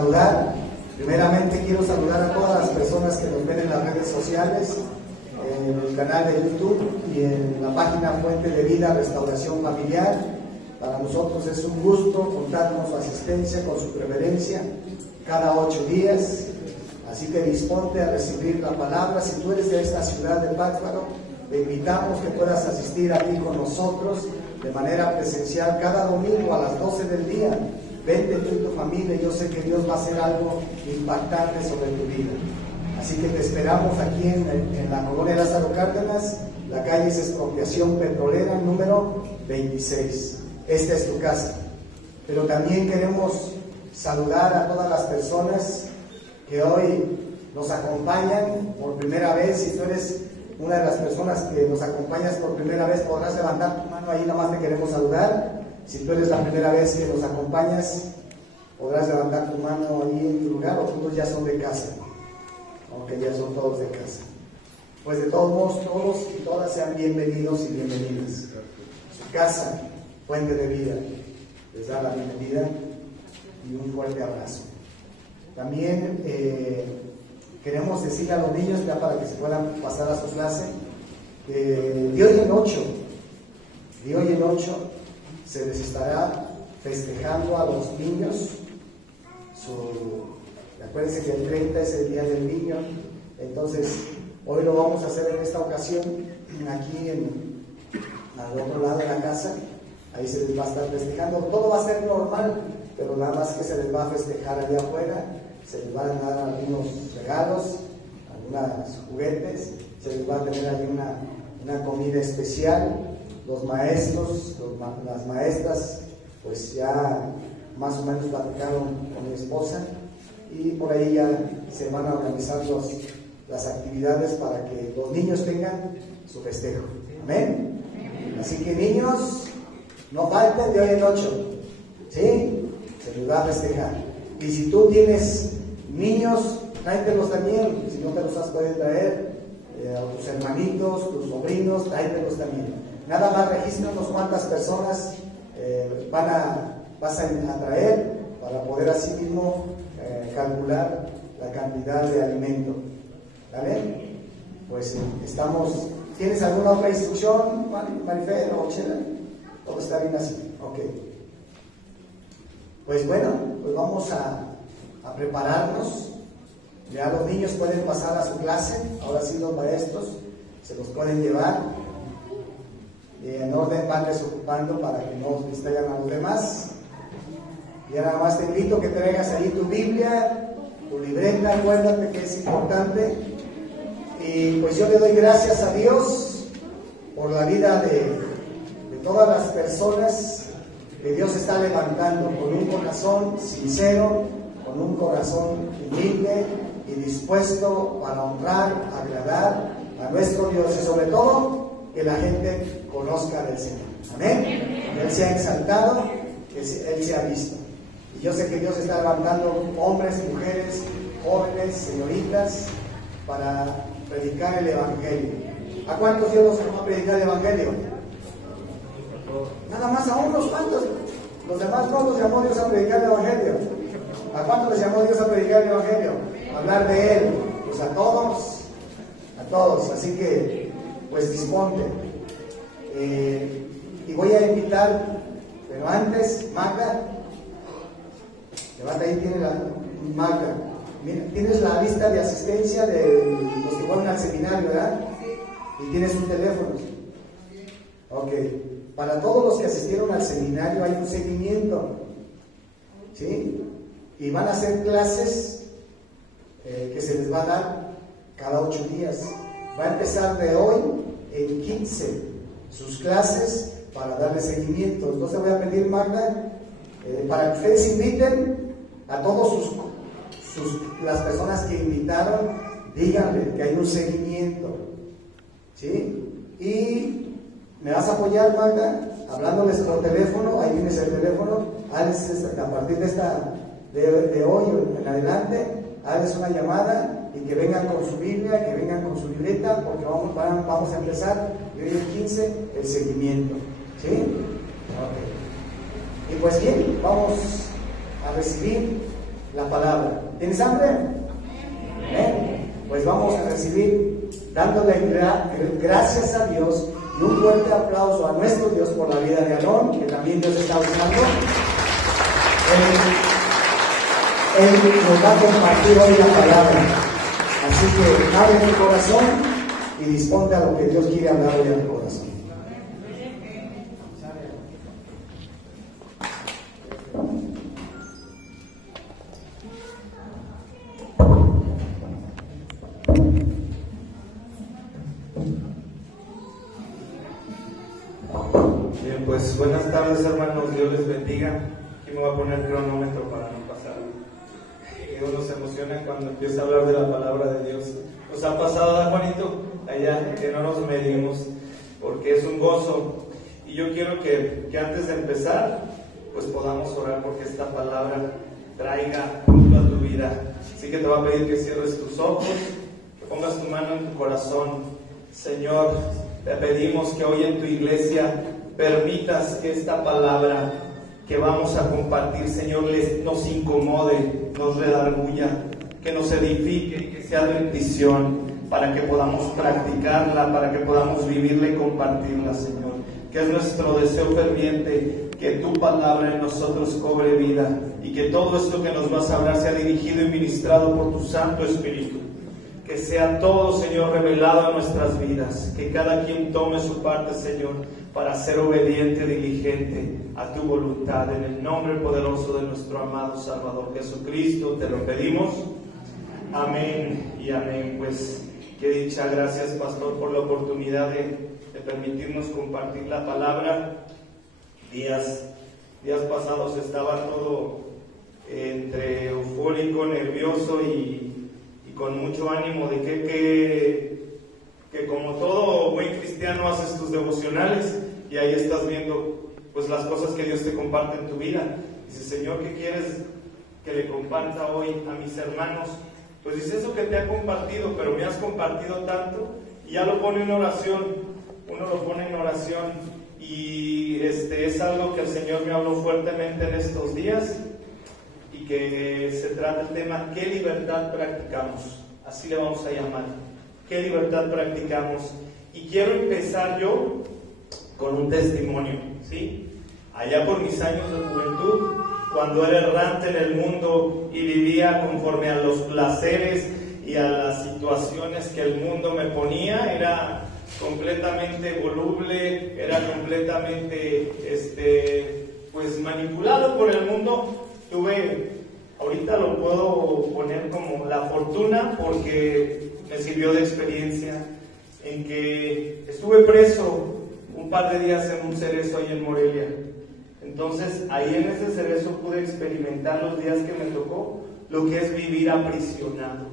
saludar. Primeramente quiero saludar a todas las personas que nos ven en las redes sociales, en el canal de YouTube y en la página Fuente de Vida Restauración Familiar. Para nosotros es un gusto contar con su asistencia, con su preferencia, cada 8 días. Así que disponte a recibir la palabra. Si tú eres de esta ciudad de Pátzcuaro, te invitamos que puedas asistir aquí con nosotros de manera presencial cada domingo a las 12 del día. Vente tú y tu familia, yo sé que Dios va a hacer algo impactante sobre tu vida. Así que te esperamos aquí en la colonia Lázaro Cárdenas. La calle es Expropiación Petrolera, número 26. Esta es tu casa. Pero también queremos saludar a todas las personas que hoy nos acompañan por primera vez. Si tú eres una de las personas que nos acompañas por primera vez, podrás levantar tu mano ahí, nada más te queremos saludar. Si tú eres la primera vez que nos acompañas, podrás levantar tu mano ahí en tu lugar, o todos ya son de casa, aunque ya son todos de casa. Pues de todos modos, todos y todas sean bienvenidos y bienvenidas. Su casa, Fuente de Vida, les da la bienvenida y un fuerte abrazo. También queremos decirle a los niños, ya para que se puedan pasar a su clase, que de hoy en 8, se les estará festejando a los niños. Acuérdense que el 30 es el Día del Niño, entonces hoy lo vamos a hacer en esta ocasión, aquí al otro lado de la casa. Ahí se les va a estar festejando. Todo va a ser normal, pero nada más que se les va a festejar allá afuera. Se les van a dar algunos regalos, algunos juguetes, se les va a tener ahí una comida especial. Los maestros, las maestras, pues ya más o menos platicaron con mi esposa y por ahí ya se van a organizar las actividades para que los niños tengan su festejo. Amén. Así que niños, no falten de hoy en 8, ¿sí? Se les va a festejar. Y si tú tienes niños, tráetelos también. Si no te los has podido traer, a tus hermanitos, tus sobrinos, tráetelos también. Nada más registra unos cuantas personas vas a traer para poder así mismo calcular la cantidad de alimento. ¿Vale? Pues ¿tienes alguna otra instrucción, Marifer o Chela? Todo está bien así. Ok. Pues bueno, pues vamos a prepararnos. Ya los niños pueden pasar a su clase. Ahora sí los maestros se los pueden llevar. En orden van desocupando para que no distraigan a los demás. Y nada más te invito que traigas ahí tu Biblia, tu libreta, acuérdate que es importante. Y pues yo le doy gracias a Dios por la vida de todas las personas que Dios está levantando con un corazón sincero, con un corazón humilde y dispuesto para honrar, agradar a nuestro Dios y sobre todo que la gente conozca del Señor. Amén. Él se ha exaltado, Él se ha visto. Y yo sé que Dios está levantando hombres, mujeres, jóvenes, señoritas, para predicar el Evangelio. ¿A cuántos Dios nos llamó a predicar el Evangelio? Nada más a unos cuantos. Los demás no los llamó Dios a predicar el Evangelio. ¿A cuántos les llamó Dios a predicar el Evangelio? A hablar de Él. Pues a todos. A todos. Así que pues disponte. Y voy a invitar, pero antes, Magda, levanta ahí, tiene Magda, tienes la lista de asistencia de los que van al seminario, ¿verdad? Y tienes un teléfono. Ok, para todos los que asistieron al seminario hay un seguimiento, ¿sí? Y van a hacer clases que se les va a dar cada 8 días. Va a empezar de hoy en 15 sus clases para darle seguimiento. Entonces voy a pedir, Magda, para que ustedes inviten a todos las personas que invitaron, díganle que hay un seguimiento, ¿sí? Y me vas a apoyar, Magda, hablándoles por teléfono. Ahí tienes el teléfono. A partir de hoy en adelante, hazles una llamada y que vengan con su Biblia, que vengan con su libreta, porque vamos a empezar hoy el 15 el seguimiento, ¿sí? Okay. Y pues bien, vamos a recibir la palabra. ¿Tienes hambre? Pues vamos a recibir dándole gracias a Dios y un fuerte aplauso a nuestro Dios por la vida de Aarón, que también Dios está usando. Él nos va a compartir hoy la palabra. Así que abre tu corazón y disponte a lo que Dios quiere hablar hoy al corazón. Bien, pues buenas tardes, hermanos, Dios les bendiga. Aquí me voy a poner cronómetro para no pasar. Uno se emociona cuando empieza a hablar de la palabra de Dios. ¿Nos ha pasado, ¿verdad, Juanito? Allá, que no nos medimos, porque es un gozo. Y yo quiero que antes de empezar, pues podamos orar porque esta palabra traiga fruto a tu vida. Así que te voy a pedir que cierres tus ojos, que pongas tu mano en tu corazón. Señor, te pedimos que hoy en tu iglesia permitas que esta palabra que vamos a compartir, Señor, nos incomode, nos redarguya, que nos edifique y que sea bendición para que podamos practicarla, para que podamos vivirla y compartirla, Señor. Que es nuestro deseo ferviente que tu palabra en nosotros cobre vida y que todo esto que nos vas a hablar sea dirigido y ministrado por tu Santo Espíritu. Que sea todo, Señor, revelado en nuestras vidas. Que cada quien tome su parte, Señor, para ser obediente, diligente a tu voluntad. En el nombre poderoso de nuestro amado Salvador Jesucristo te lo pedimos. Amén y amén. Pues qué dicha, gracias, pastor, por la oportunidad de permitirnos compartir la palabra. Días pasados estaba todo entre eufórico, nervioso y con mucho ánimo de que como todo buen cristiano haces tus devocionales y ahí estás viendo pues las cosas que Dios te comparte en tu vida. Dices, Señor, ¿qué quieres que le comparta hoy a mis hermanos? Pues dice eso que te ha compartido, pero me has compartido tanto, y ya lo pone en oración. Uno lo pone en oración y es algo que el Señor me habló fuertemente en estos días, y que se trata el tema ¿qué libertad practicamos? Así le vamos a llamar. ¿Qué libertad practicamos? Y quiero empezar yo con un testimonio, ¿sí? Allá por mis años de juventud, cuando era errante en el mundo y vivía conforme a los placeres y a las situaciones que el mundo me ponía, era completamente voluble, era completamente pues manipulado por el mundo. Ahorita lo puedo poner como la fortuna, porque me sirvió de experiencia, en que estuve preso un par de días en un cerezo ahí en Morelia. Entonces ahí en ese cerezo pude experimentar los días que me tocó lo que es vivir aprisionado,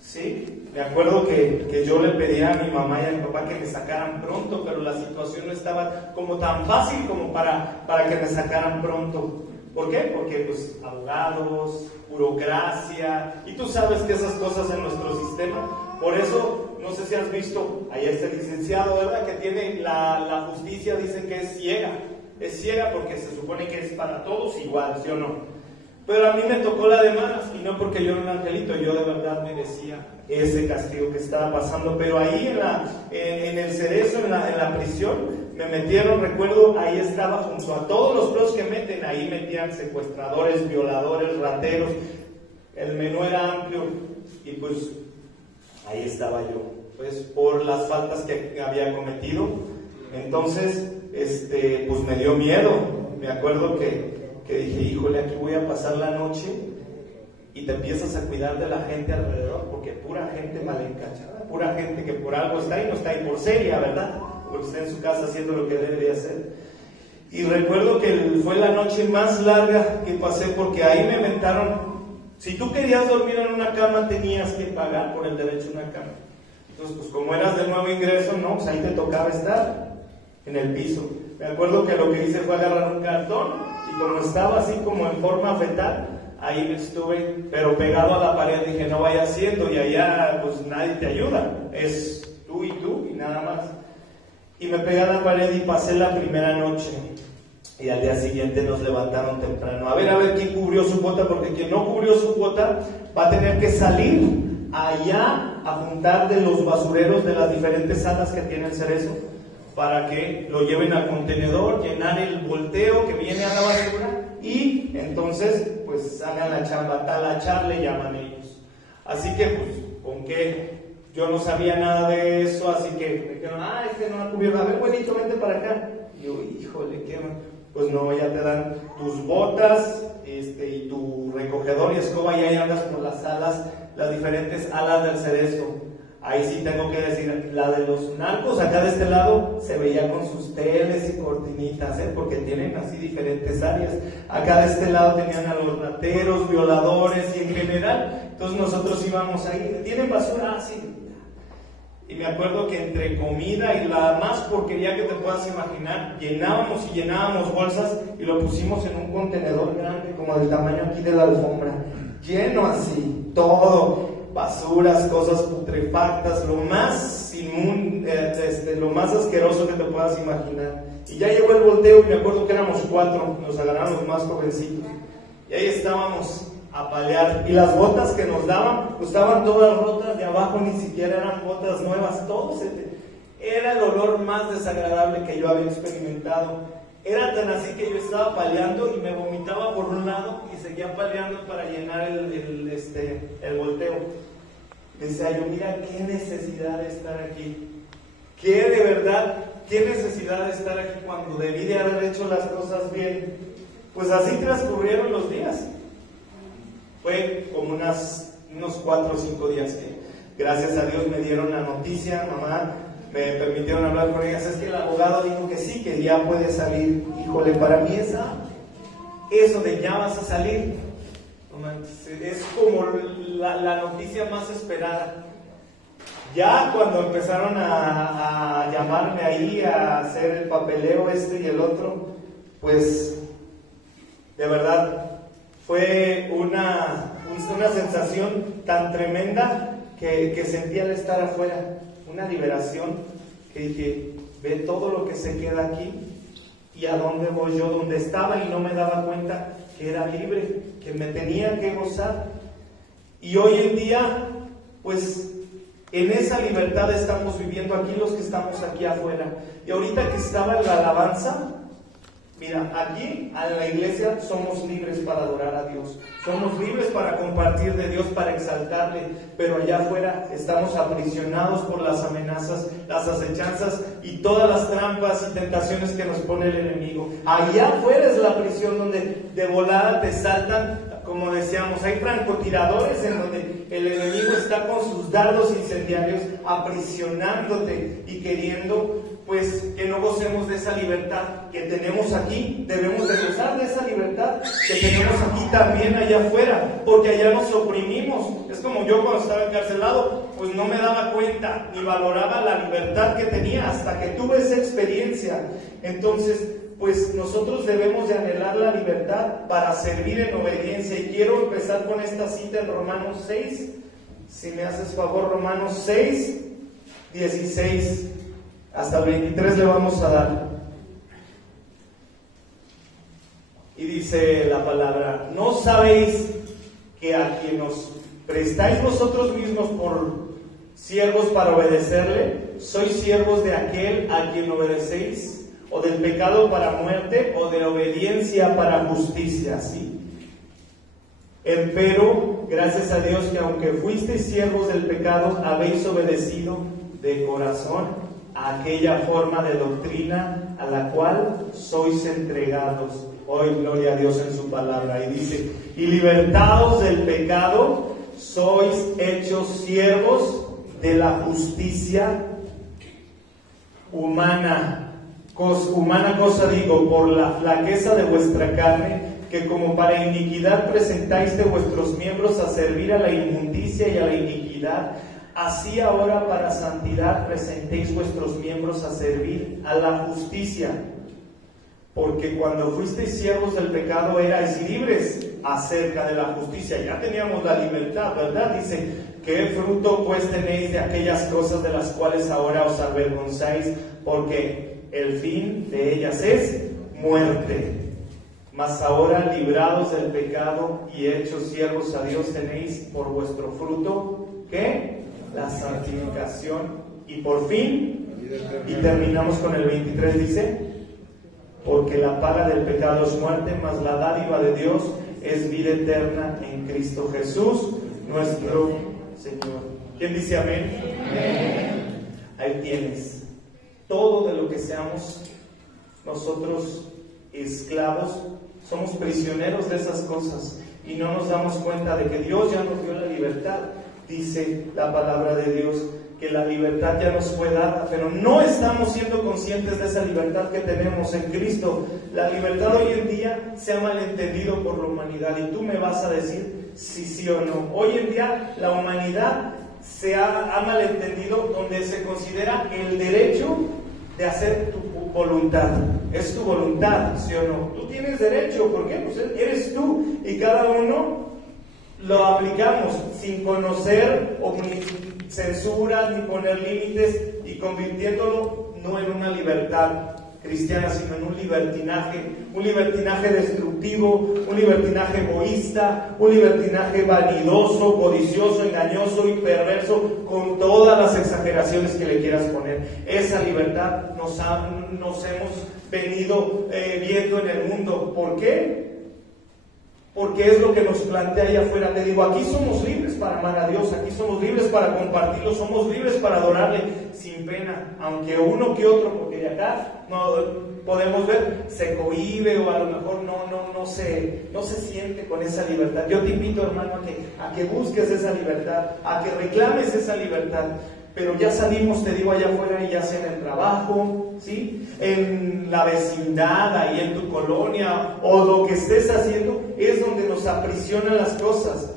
¿sí? Me acuerdo que yo le pedía a mi mamá y a mi papá que me sacaran pronto, pero la situación no estaba como tan fácil como para que me sacaran pronto. ¿Por qué? Porque pues abogados, burocracia, y tú sabes que esas cosas en nuestro sistema. Por eso, no sé si has visto, ahí está el licenciado, ¿verdad? Que tiene la justicia, dicen que es ciega porque se supone que es para todos igual, ¿sí o no? Pero a mí me tocó la de malas, y no porque yo era un angelito, yo de verdad merecía ese castigo que estaba pasando. Pero ahí en el cerezo, en la prisión, me metieron, recuerdo, ahí estaba junto a todos los pros que meten, ahí metían secuestradores, violadores, rateros, el menú era amplio, y pues ahí estaba yo, pues por las faltas que había cometido. Entonces, pues me dio miedo. Me acuerdo que dije, híjole, aquí voy a pasar la noche, y te empiezas a cuidar de la gente alrededor, porque pura gente mal encachada, pura gente que por algo está ahí, no está ahí por seria, ¿verdad? Porque está en su casa haciendo lo que debe de hacer. Y recuerdo que fue la noche más larga que pasé, porque ahí me inventaron, si tú querías dormir en una cama, tenías que pagar por el derecho a una cama. Entonces, pues como eras de nuevo ingreso, no, pues ahí te tocaba estar en el piso. Me acuerdo que lo que hice fue agarrar un cartón, y como estaba así como en forma fetal, ahí estuve, pero pegado a la pared. Dije, no vaya haciendo, y allá pues nadie te ayuda, es tú y nada más. Y me pegué a la pared y pasé la primera noche. Y al día siguiente nos levantaron temprano. A ver quién cubrió su cuota, porque quien no cubrió su cuota va a tener que salir allá a juntar de los basureros de las diferentes salas que tiene el cerezo para que lo lleven al contenedor, llenar el volteo que viene a la basura y entonces pues hagan la chamba, talachar le llaman ellos. Así que pues con que yo no sabía nada de eso, así que me dijeron, no ha cubierto, a ver buenito, vente para acá. Y yo, híjole, qué pues no, ya te dan tus botas y tu recogedor y escoba y ahí andas por las alas, las diferentes alas del cerezo. Ahí sí tengo que decir, la de los narcos acá de este lado se veía con sus teles y cortinitas, porque tienen así diferentes áreas. Acá de este lado tenían a los rateros, violadores y en general. Entonces nosotros íbamos ahí, ¿tienen basura? Sí. Y me acuerdo que entre comida y la más porquería que te puedas imaginar, llenábamos bolsas y lo pusimos en un contenedor grande, como del tamaño aquí de la alfombra, lleno así, todo, basuras, cosas putrefactas, lo más lo más asqueroso que te puedas imaginar. Y ya llegó el volteo y me acuerdo que éramos 4, nos agarraron los más jovencitos. Y ahí estábamos a palear, y las botas que nos daban, pues estaban todas rotas de abajo, ni siquiera eran botas nuevas, era el olor más desagradable que yo había experimentado. Era tan así que yo estaba paleando y me vomitaba por un lado y seguía paleando para llenar el volteo. Decía yo, mira qué necesidad de estar aquí, qué necesidad de estar aquí cuando debí de haber hecho las cosas bien. Pues así transcurrieron los días. Fue como unos 4 o 5 días que, gracias a Dios, me dieron la noticia, mamá, me permitieron hablar con ellas. Es que el abogado dijo que sí, que ya puede salir. Híjole, para mí eso de ya vas a salir, es como la noticia más esperada. Ya cuando empezaron a llamarme ahí a hacer el papeleo y el otro, pues de verdad fue una sensación tan tremenda que sentí al estar afuera, una liberación, que dije, ve todo lo que se queda aquí y a dónde voy yo, donde estaba y no me daba cuenta que era libre, que me tenía que gozar. Y hoy en día, pues en esa libertad estamos viviendo aquí los que estamos aquí afuera. Y ahorita que estaba en la alabanza, mira, aquí en la iglesia somos libres para adorar a Dios, somos libres para compartir de Dios, para exaltarle, pero allá afuera estamos aprisionados por las amenazas, las acechanzas y todas las trampas y tentaciones que nos pone el enemigo. Allá afuera es la prisión donde de volada te saltan, como decíamos, hay francotiradores en donde el enemigo está con sus dardos incendiarios aprisionándote y queriendo pues que no gocemos de esa libertad que tenemos aquí. Debemos de gozar de esa libertad que tenemos aquí también allá afuera, porque allá nos oprimimos. Es como yo cuando estaba encarcelado, pues no me daba cuenta ni valoraba la libertad que tenía hasta que tuve esa experiencia. Entonces, pues nosotros debemos de anhelar la libertad para servir en obediencia. Y quiero empezar con esta cita en Romanos 6, si me haces favor, Romanos 6, 16 hasta el 23 le vamos a dar. Y dice la palabra, ¿no sabéis que a quien os prestáis vosotros mismos por siervos para obedecerle, sois siervos de aquel a quien obedecéis? ¿O del pecado para muerte, o de obediencia para justicia? ¿Sí? Empero, gracias a Dios que aunque fuisteis siervos del pecado, habéis obedecido de corazón a aquella forma de doctrina a la cual sois entregados. Hoy, gloria a Dios en su palabra. Y dice, y libertados del pecado, sois hechos siervos de la justicia humana. Humana cosa digo, por la flaqueza de vuestra carne, que como para iniquidad presentáis de vuestros miembros a servir a la inmundicia y a la iniquidad, así ahora para santidad presentéis vuestros miembros a servir a la justicia. Porque cuando fuisteis siervos del pecado erais libres acerca de la justicia. Ya teníamos la libertad, ¿verdad? Dice, ¿qué fruto pues tenéis de aquellas cosas de las cuales ahora os avergonzáis? Porque el fin de ellas es muerte. Mas ahora, librados del pecado y hechos siervos a Dios, tenéis por vuestro fruto, ¿qué? La santificación. Y por fin, y terminamos con el 23, dice, porque la paga del pecado es muerte, mas la dádiva de Dios es vida eterna en Cristo Jesús, nuestro Señor. ¿Quién dice amén? Amén. Ahí tienes. Todo de lo que seamos nosotros esclavos, somos prisioneros de esas cosas y no nos damos cuenta de que Dios ya nos dio la libertad. Dice la palabra de Dios que la libertad ya nos fue dada, pero no estamos siendo conscientes de esa libertad que tenemos en Cristo. La libertad hoy en día se ha malentendido por la humanidad, y tú me vas a decir si sí o no. Hoy en día la humanidad se ha malentendido, donde se considera el derecho de hacer tu voluntad. Es tu voluntad, ¿sí o no? Tú tienes derecho, ¿por qué? Pues eres tú, y cada uno lo aplicamos sin conocer o censura ni poner límites, y convirtiéndolo no en una libertad cristiana, sino en un libertinaje destructivo, un libertinaje egoísta, un libertinaje vanidoso, codicioso, engañoso y perverso, con todas las exageraciones que le quieras poner. Esa libertad nos hemos venido viendo en el mundo. ¿Por qué? Porque es lo que nos plantea allá afuera. Te digo, aquí somos libres para amar a Dios, aquí somos libres para compartirlo, somos libres para adorarle sin pena, aunque uno que otro, porque de acá no podemos ver, se cohíbe o a lo mejor no se siente con esa libertad. Yo te invito, hermano, a que busques esa libertad, a que reclames esa libertad. Pero ya salimos, te digo, allá afuera, y ya sea en el trabajo, ¿sí? En la vecindad, ahí en tu colonia, o lo que estés haciendo, es donde nos aprisionan las cosas.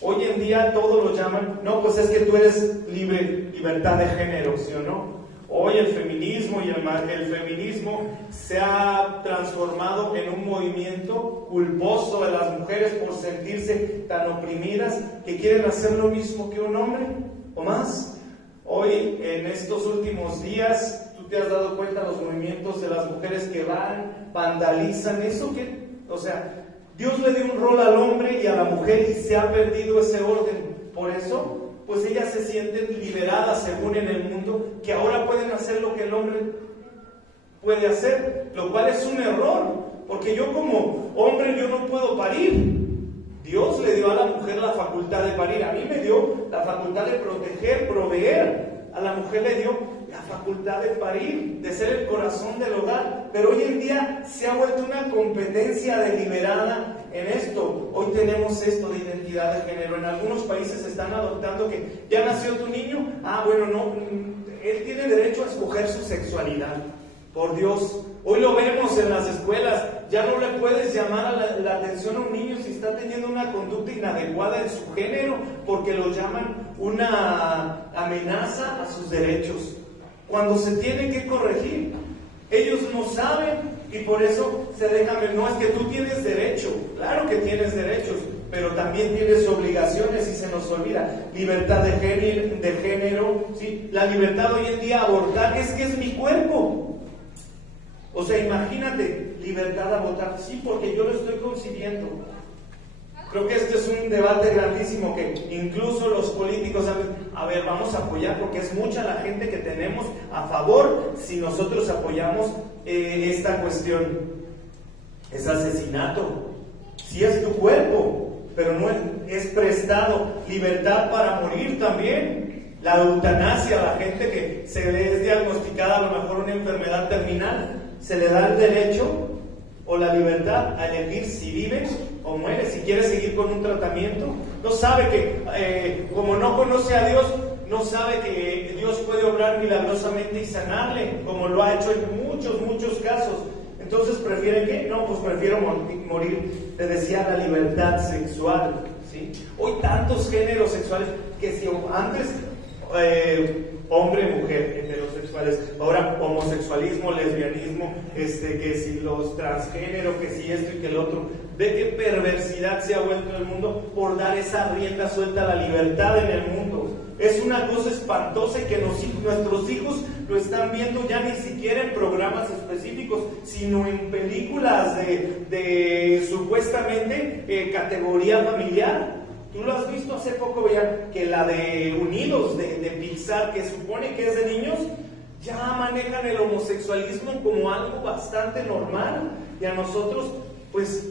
Hoy en día todos lo llaman, no, pues es que tú eres libertad de género, ¿sí o no? Hoy el feminismo el feminismo se ha transformado en un movimiento culposo de las mujeres por sentirse tan oprimidas que quieren hacer lo mismo que un hombre o más. Hoy, en estos últimos días, tú te has dado cuenta de los movimientos de las mujeres que van, vandalizan, eso que, o sea, Dios le dio un rol al hombre y a la mujer y se ha perdido ese orden. Por eso, pues ellas se sienten liberadas según en el mundo, que ahora pueden hacer lo que el hombre puede hacer, lo cual es un error, porque yo como hombre yo no puedo parir. Dios le dio a la mujer la facultad de parir, a mí me dio la facultad de proteger, proveer, a la mujer le dio la facultad de parir, de ser el corazón del hogar, pero hoy en día se ha vuelto una competencia deliberada en esto. Hoy tenemos esto de identidad de género, en algunos países están adoptando que ya nació tu niño, bueno, no, él tiene derecho a escoger su sexualidad. Por Dios, hoy lo vemos en las escuelas, ya no le puedes llamar la atención a un niño si está teniendo una conducta inadecuada en su género, porque lo llaman una amenaza a sus derechos, cuando se tiene que corregir. Ellos no saben y por eso se dejan ver. No, es que tú tienes derecho, claro que tienes derechos, pero también tienes obligaciones y se nos olvida. Libertad de género, ¿sí? La libertad hoy en día a abortar, es que es mi cuerpo. O sea, imagínate, libertad a abortar, sí, porque yo lo estoy concibiendo. Creo que este es un debate grandísimo que incluso los políticos saben, vamos a apoyar, porque es mucha la gente que tenemos a favor si nosotros apoyamos esta cuestión. Es asesinato, sí es tu cuerpo, pero no es prestado. Libertad para morir también. La eutanasia, la gente que se le es diagnosticada a lo mejor una enfermedad terminal, se le da el derecho o la libertad a elegir si vive o muere, si quiere seguir con un tratamiento. No sabe que, como no conoce a Dios, no sabe que Dios puede obrar milagrosamente y sanarle, como lo ha hecho en muchos casos. Entonces, ¿prefieren qué? No, pues prefiero morir. Te decía, la libertad sexual, ¿sí? Hoy tantos géneros sexuales que si antes hombre, mujer, heterosexuales. Ahora, homosexualismo, lesbianismo, que si los transgénero, que si esto y que el otro. Ve qué perversidad se ha vuelto el mundo por dar esa rienda suelta a la libertad en el mundo. Es una cosa espantosa y que nuestros hijos lo están viendo ya ni siquiera en programas específicos, sino en películas de supuestamente categoría familiar. Tú lo has visto hace poco, vean, que la de Unidos, de Pixar, que supone que es de niños, ya manejan el homosexualismo como algo bastante normal. Y a nosotros, pues,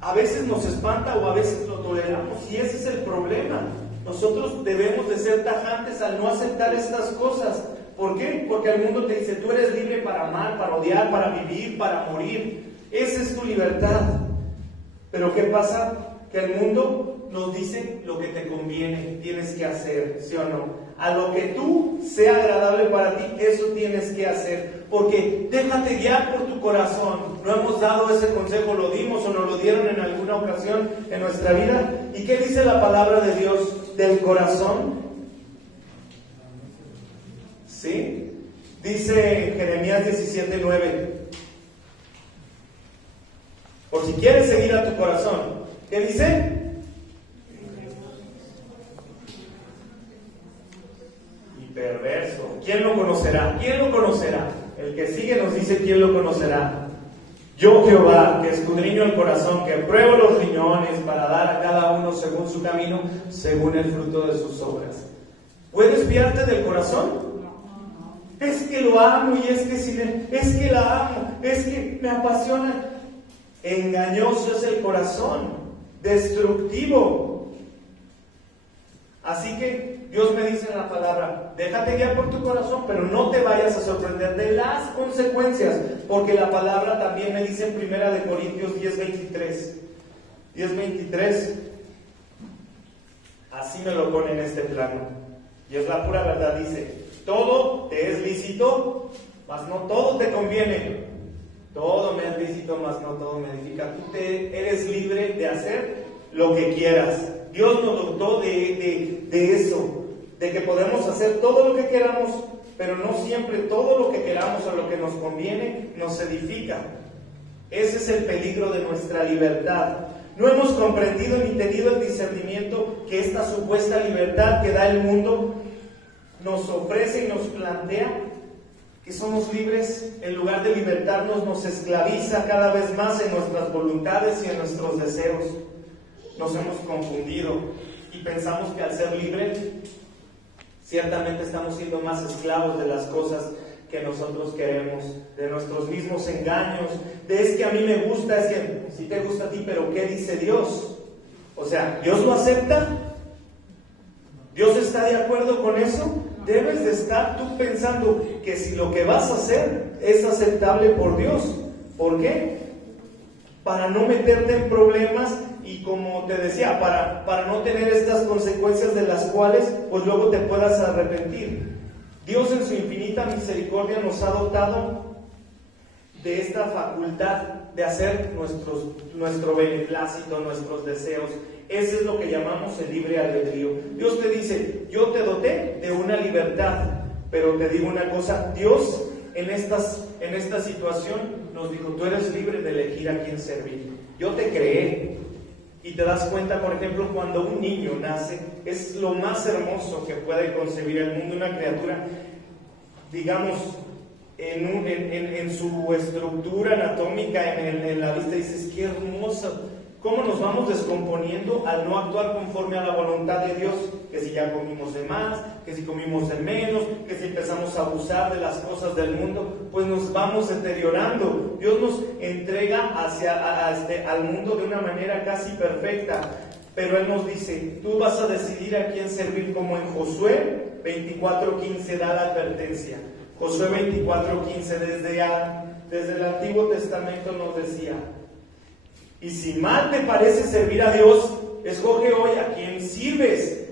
a veces nos espanta o a veces lo toleramos, y ese es el problema. Nosotros debemos de ser tajantes al no aceptar estas cosas. ¿Por qué? Porque el mundo te dice, tú eres libre para amar, para odiar, para vivir, para morir. Esa es tu libertad. Pero ¿qué pasa? Que el mundo nos dice lo que te conviene, tienes que hacer, ¿sí o no? A lo que tú sea agradable para ti, eso tienes que hacer. Porque déjate guiar por tu corazón. No hemos dado ese consejo, lo dimos o nos lo dieron en alguna ocasión en nuestra vida. ¿Y qué dice la palabra de Dios del corazón? ¿Sí? Dice Jeremías 17:9. Por si quieres seguir a tu corazón. ¿Qué dice? Y perverso. ¿Quién lo conocerá? ¿Quién lo conocerá? El que sigue nos dice quién lo conocerá. Yo, Jehová, que escudriño el corazón, que pruebo los riñones para dar a cada uno según su camino, según el fruto de sus obras. ¿Puedes fiarte del corazón? Es que lo amo y es que la amo, es que me apasiona. Engañoso es el corazón, destructivo. Así que Dios me dice en la palabra, déjate guiar por tu corazón, pero no te vayas a sorprender de las consecuencias, porque la palabra también me dice en 1 Corintios 10:23, así me lo pone en este plano, y es la pura verdad, dice, todo te es lícito, mas no todo te conviene. Todo me es lícito, mas no todo me edifica. Tú eres libre de hacer lo que quieras. Dios nos dotó de eso, de que podemos hacer todo lo que queramos, pero no siempre todo lo que queramos o lo que nos conviene nos edifica. Ese es el peligro de nuestra libertad. No hemos comprendido ni tenido el discernimiento que esta supuesta libertad que da el mundo nos ofrece y nos plantea que somos libres. En lugar de libertarnos, nos esclaviza cada vez más en nuestras voluntades y en nuestros deseos. Nos hemos confundido y pensamos que al ser libres, ciertamente estamos siendo más esclavos de las cosas que nosotros queremos, de nuestros mismos engaños, de es que a mí me gusta, es que sí te gusta a ti, pero ¿qué dice Dios? O sea, ¿Dios lo acepta? ¿Dios está de acuerdo con eso? Debes de estar tú pensando que si lo que vas a hacer es aceptable por Dios. ¿Por qué? Para no meterte en problemas y, como te decía, para no tener estas consecuencias de las cuales pues luego te puedas arrepentir. Dios en su infinita misericordia nos ha dotado de esta facultad de hacer nuestro beneplácito, nuestros deseos. Ese es lo que llamamos el libre albedrío. Dios te dice, yo te doté de una libertad, pero te digo una cosa, Dios en esta situación nos dijo, tú eres libre de elegir a quién servir. Yo te creé. Y te das cuenta, por ejemplo, cuando un niño nace, es lo más hermoso que puede concebir el mundo, una criatura, digamos, en su estructura anatómica, en la vista, dices, qué hermosa. ¿Cómo nos vamos descomponiendo al no actuar conforme a la voluntad de Dios? Que si ya comimos de más, que si comimos de menos, que si empezamos a abusar de las cosas del mundo, pues nos vamos deteriorando. Dios nos entrega al mundo de una manera casi perfecta, pero Él nos dice, tú vas a decidir a quién servir, como en Josué 24:15 da la advertencia. Josué 24:15 desde el Antiguo Testamento nos decía, y si mal te parece servir a Dios, escoge hoy a quién sirves.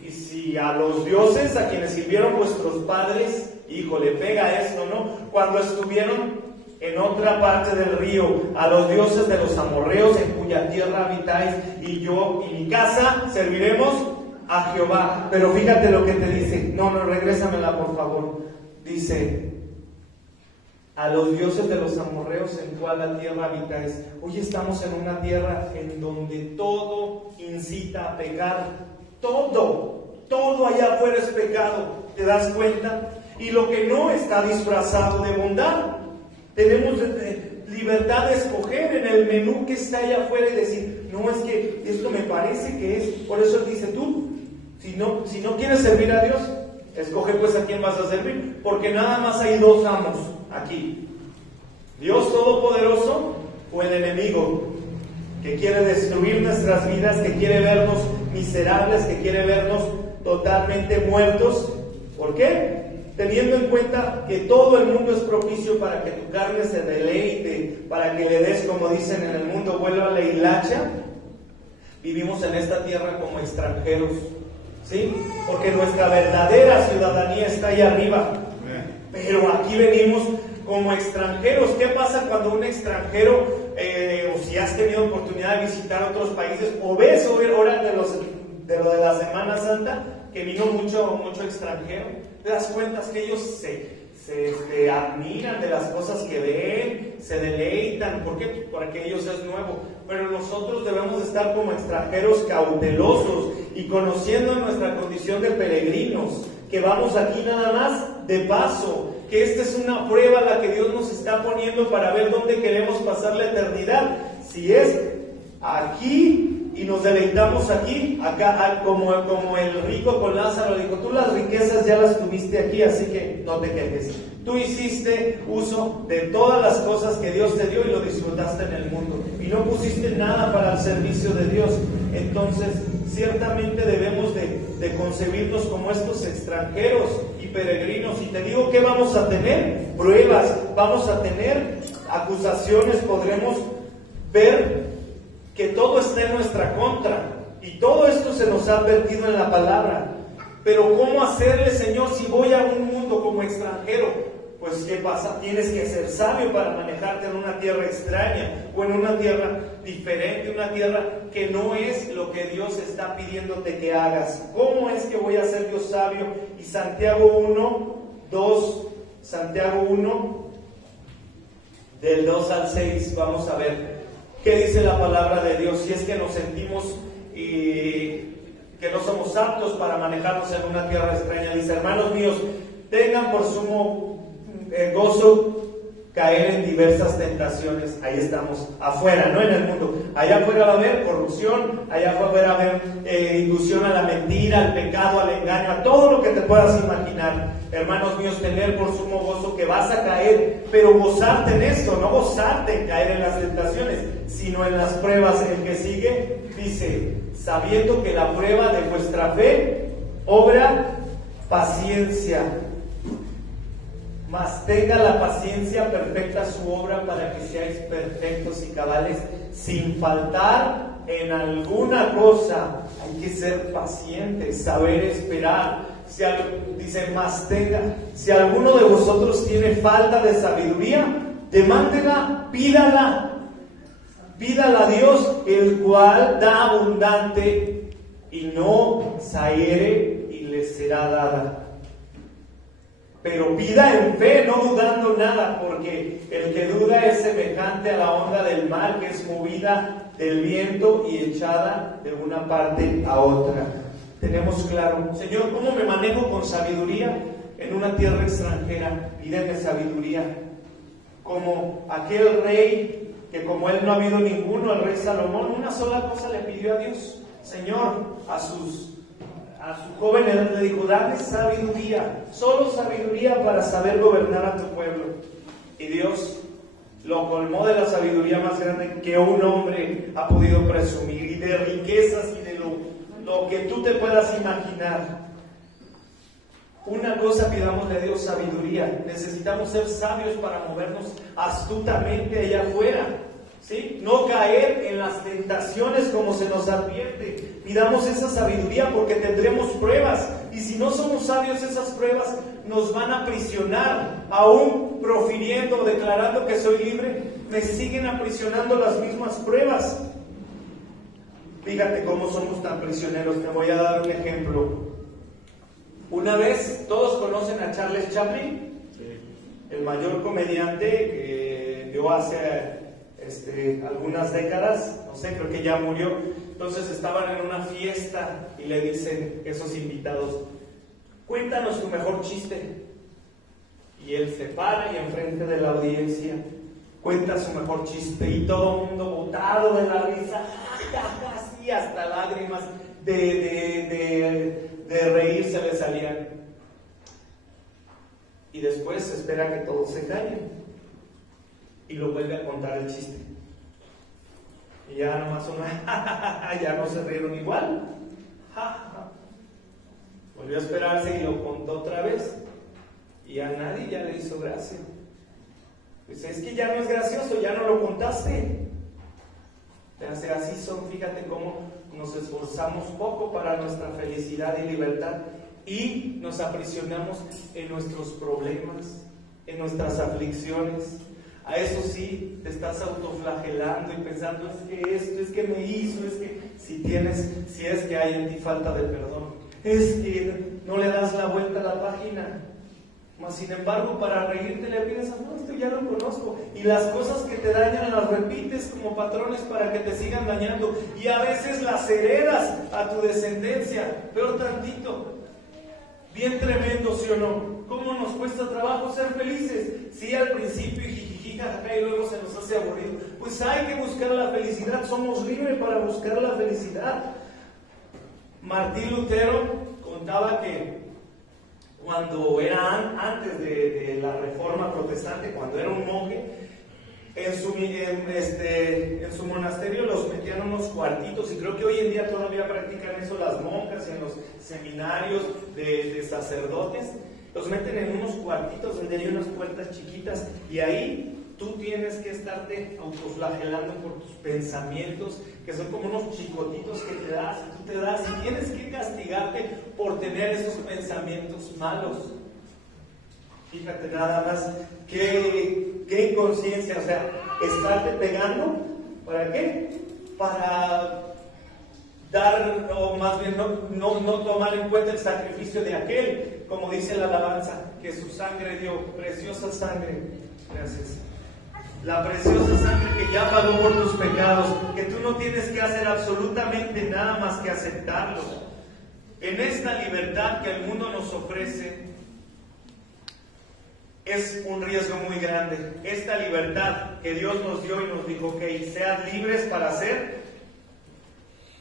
Y si a los dioses a quienes sirvieron vuestros padres, híjole, pega esto, ¿no? Cuando estuvieron en otra parte del río, a los dioses de los amorreos en cuya tierra habitáis, y yo y mi casa serviremos a Jehová. Pero fíjate lo que te dice. No, regrésamela por favor. Dice, a los dioses de los amorreos en cual la tierra habitáis. Hoy estamos en una tierra en donde todo incita a pecar. Todo allá afuera es pecado. ¿Te das cuenta? Y lo que no está disfrazado de bondad. Tenemos libertad de escoger en el menú que está allá afuera y decir, no, es que esto me parece que es. Por eso él dice, tú, si no quieres servir a Dios, escoge pues a quién vas a servir, porque nada más hay dos amos aquí: Dios Todopoderoso o el enemigo, que quiere destruir nuestras vidas, que quiere vernos miserables, que quiere vernos totalmente muertos. ¿Por qué? Teniendo en cuenta que todo el mundo es propicio para que tu carne se deleite, para que le des, como dicen en el mundo, vuelo a la hilacha. Vivimos en esta tierra como extranjeros, ¿sí? Porque nuestra verdadera ciudadanía está ahí arriba. Pero aquí venimos como extranjeros. ¿Qué pasa cuando un extranjero, o si has tenido oportunidad de visitar otros países, o ves ahora de lo de la Semana Santa, que vino mucho extranjero? Te das cuenta que ellos se admiran de las cosas que ven, se deleitan. ¿Por qué? Porque ellos es nuevo. Pero nosotros debemos estar como extranjeros cautelosos y conociendo nuestra condición de peregrinos, que vamos aquí nada más de paso, que esta es una prueba la que Dios nos está poniendo para ver dónde queremos pasar la eternidad. Si es aquí y nos deleitamos aquí, acá, como el rico con Lázaro dijo, tú las riquezas ya las tuviste aquí, así que no te quejes. Tú hiciste uso de todas las cosas que Dios te dio y lo disfrutaste en el mundo, y no pusiste nada para el servicio de Dios. Entonces, ciertamente debemos de concebirnos como estos extranjeros y peregrinos. Y te digo que vamos a tener pruebas, vamos a tener acusaciones, podremos ver que todo está en nuestra contra, y todo esto se nos ha advertido en la palabra. Pero ¿cómo hacerle, Señor, si voy a un mundo como extranjero? Pues ¿qué pasa? Tienes que ser sabio para manejarte en una tierra extraña, o en una tierra diferente, una tierra que no es lo que Dios está pidiéndote que hagas. ¿Cómo es que voy a ser yo sabio? Y Santiago 1, del 2 al 6, vamos a ver ¿qué dice la palabra de Dios? Si es que nos sentimos que no somos aptos para manejarnos en una tierra extraña. Dice, hermanos míos, tengan por sumo gozo caer en diversas tentaciones. Ahí estamos, afuera, no en el mundo. Allá afuera va a haber corrupción, allá afuera va a haber inducción a la mentira, al pecado, al engaño, a todo lo que te puedas imaginar. Hermanos míos, tener por sumo gozo que vas a caer, pero gozarte en esto, no gozarte en caer en las tentaciones, sino en las pruebas. El que sigue dice, sabiendo que la prueba de vuestra fe obra paciencia, mas tenga la paciencia perfecta su obra, para que seáis perfectos y cabales, sin faltar en alguna cosa. Hay que ser pacientes, saber esperar. Dice, más tenga, si alguno de vosotros tiene falta de sabiduría, demándela, pídala a Dios, el cual da abundante y no zahiere, y le será dada. Pero pida en fe, no dudando nada, porque el que duda es semejante a la onda del mar, que es movida del viento y echada de una parte a otra. Tenemos claro, Señor, ¿cómo me manejo con sabiduría en una tierra extranjera? Pídeme sabiduría. Como aquel rey, que como él no ha habido ninguno, el rey Salomón, una sola cosa le pidió a Dios. Señor, a su joven edad le dijo, dame sabiduría, solo sabiduría para saber gobernar a tu pueblo. Y Dios lo colmó de la sabiduría más grande que un hombre ha podido presumir, y de riquezas y de lo que tú te puedas imaginar. Una cosa, pidámosle a Dios sabiduría. Necesitamos ser sabios para movernos astutamente allá afuera, ¿sí? No caer en las tentaciones como se nos advierte. Pidamos esa sabiduría, porque tendremos pruebas, y si no somos sabios, esas pruebas nos van a aprisionar. Aún profiriendo, declarando que soy libre, me siguen aprisionando las mismas pruebas. Fíjate cómo somos tan prisioneros. Te voy a dar un ejemplo. Una vez, ¿todos conocen a Charles Chaplin? Sí. El mayor comediante que dio hace algunas décadas, no sé, creo que ya murió. Entonces estaban en una fiesta y le dicen esos invitados: cuéntanos tu mejor chiste. Y él se para y enfrente de la audiencia cuenta su mejor chiste y todo el mundo botado de la risa, así hasta lágrimas de reír se le salían. Y después espera que todos se callen y lo vuelve a contar el chiste. Y ya nomás uno, ya no se rieron igual. Volvió a esperarse y lo contó otra vez. Y a nadie ya le hizo gracia. Pues es que ya no es gracioso, ya no lo contaste. Así son, fíjate cómo nos esforzamos poco para nuestra felicidad y libertad y nos aprisionamos en nuestros problemas, en nuestras aflicciones. A eso sí, te estás autoflagelando y pensando: es que esto, es que me hizo, es que si es que hay en ti falta de perdón, es que no le das la vuelta a la página. Mas sin embargo, para reírte le pides: no, esto ya lo conozco. Y las cosas que te dañan las repites como patrones para que te sigan dañando. Y a veces las heredas a tu descendencia. Peor tantito. Bien tremendo, ¿sí o no? ¿Cómo nos cuesta trabajo ser felices? Sí, al principio y jajaja, y luego se nos hace aburrido. Pues hay que buscar la felicidad. Somos libres para buscar la felicidad. Martín Lutero contaba que cuando era antes de la Reforma Protestante, cuando era un monje, en su monasterio los metían en unos cuartitos, y creo que hoy en día todavía practican eso las monjas en los seminarios de sacerdotes. Los meten en unos cuartitos donde hay unas puertas chiquitas, y ahí tú tienes que estarte autoflagelando por tus pensamientos, que son como unos chicotitos que te das, y tú te das, y tienes que castigarte por tener esos pensamientos malos. Fíjate nada más, qué inconsciencia, o sea, estarte pegando, ¿para qué? Para dar, o más bien no tomar en cuenta el sacrificio de aquel, como dice la alabanza, que su sangre dio, preciosa sangre, gracias. La preciosa sangre que ya pagó por tus pecados, que tú no tienes que hacer absolutamente nada más que aceptarlo. En esta libertad que el mundo nos ofrece, es un riesgo muy grande. Esta libertad que Dios nos dio y nos dijo: ok, sean libres para hacer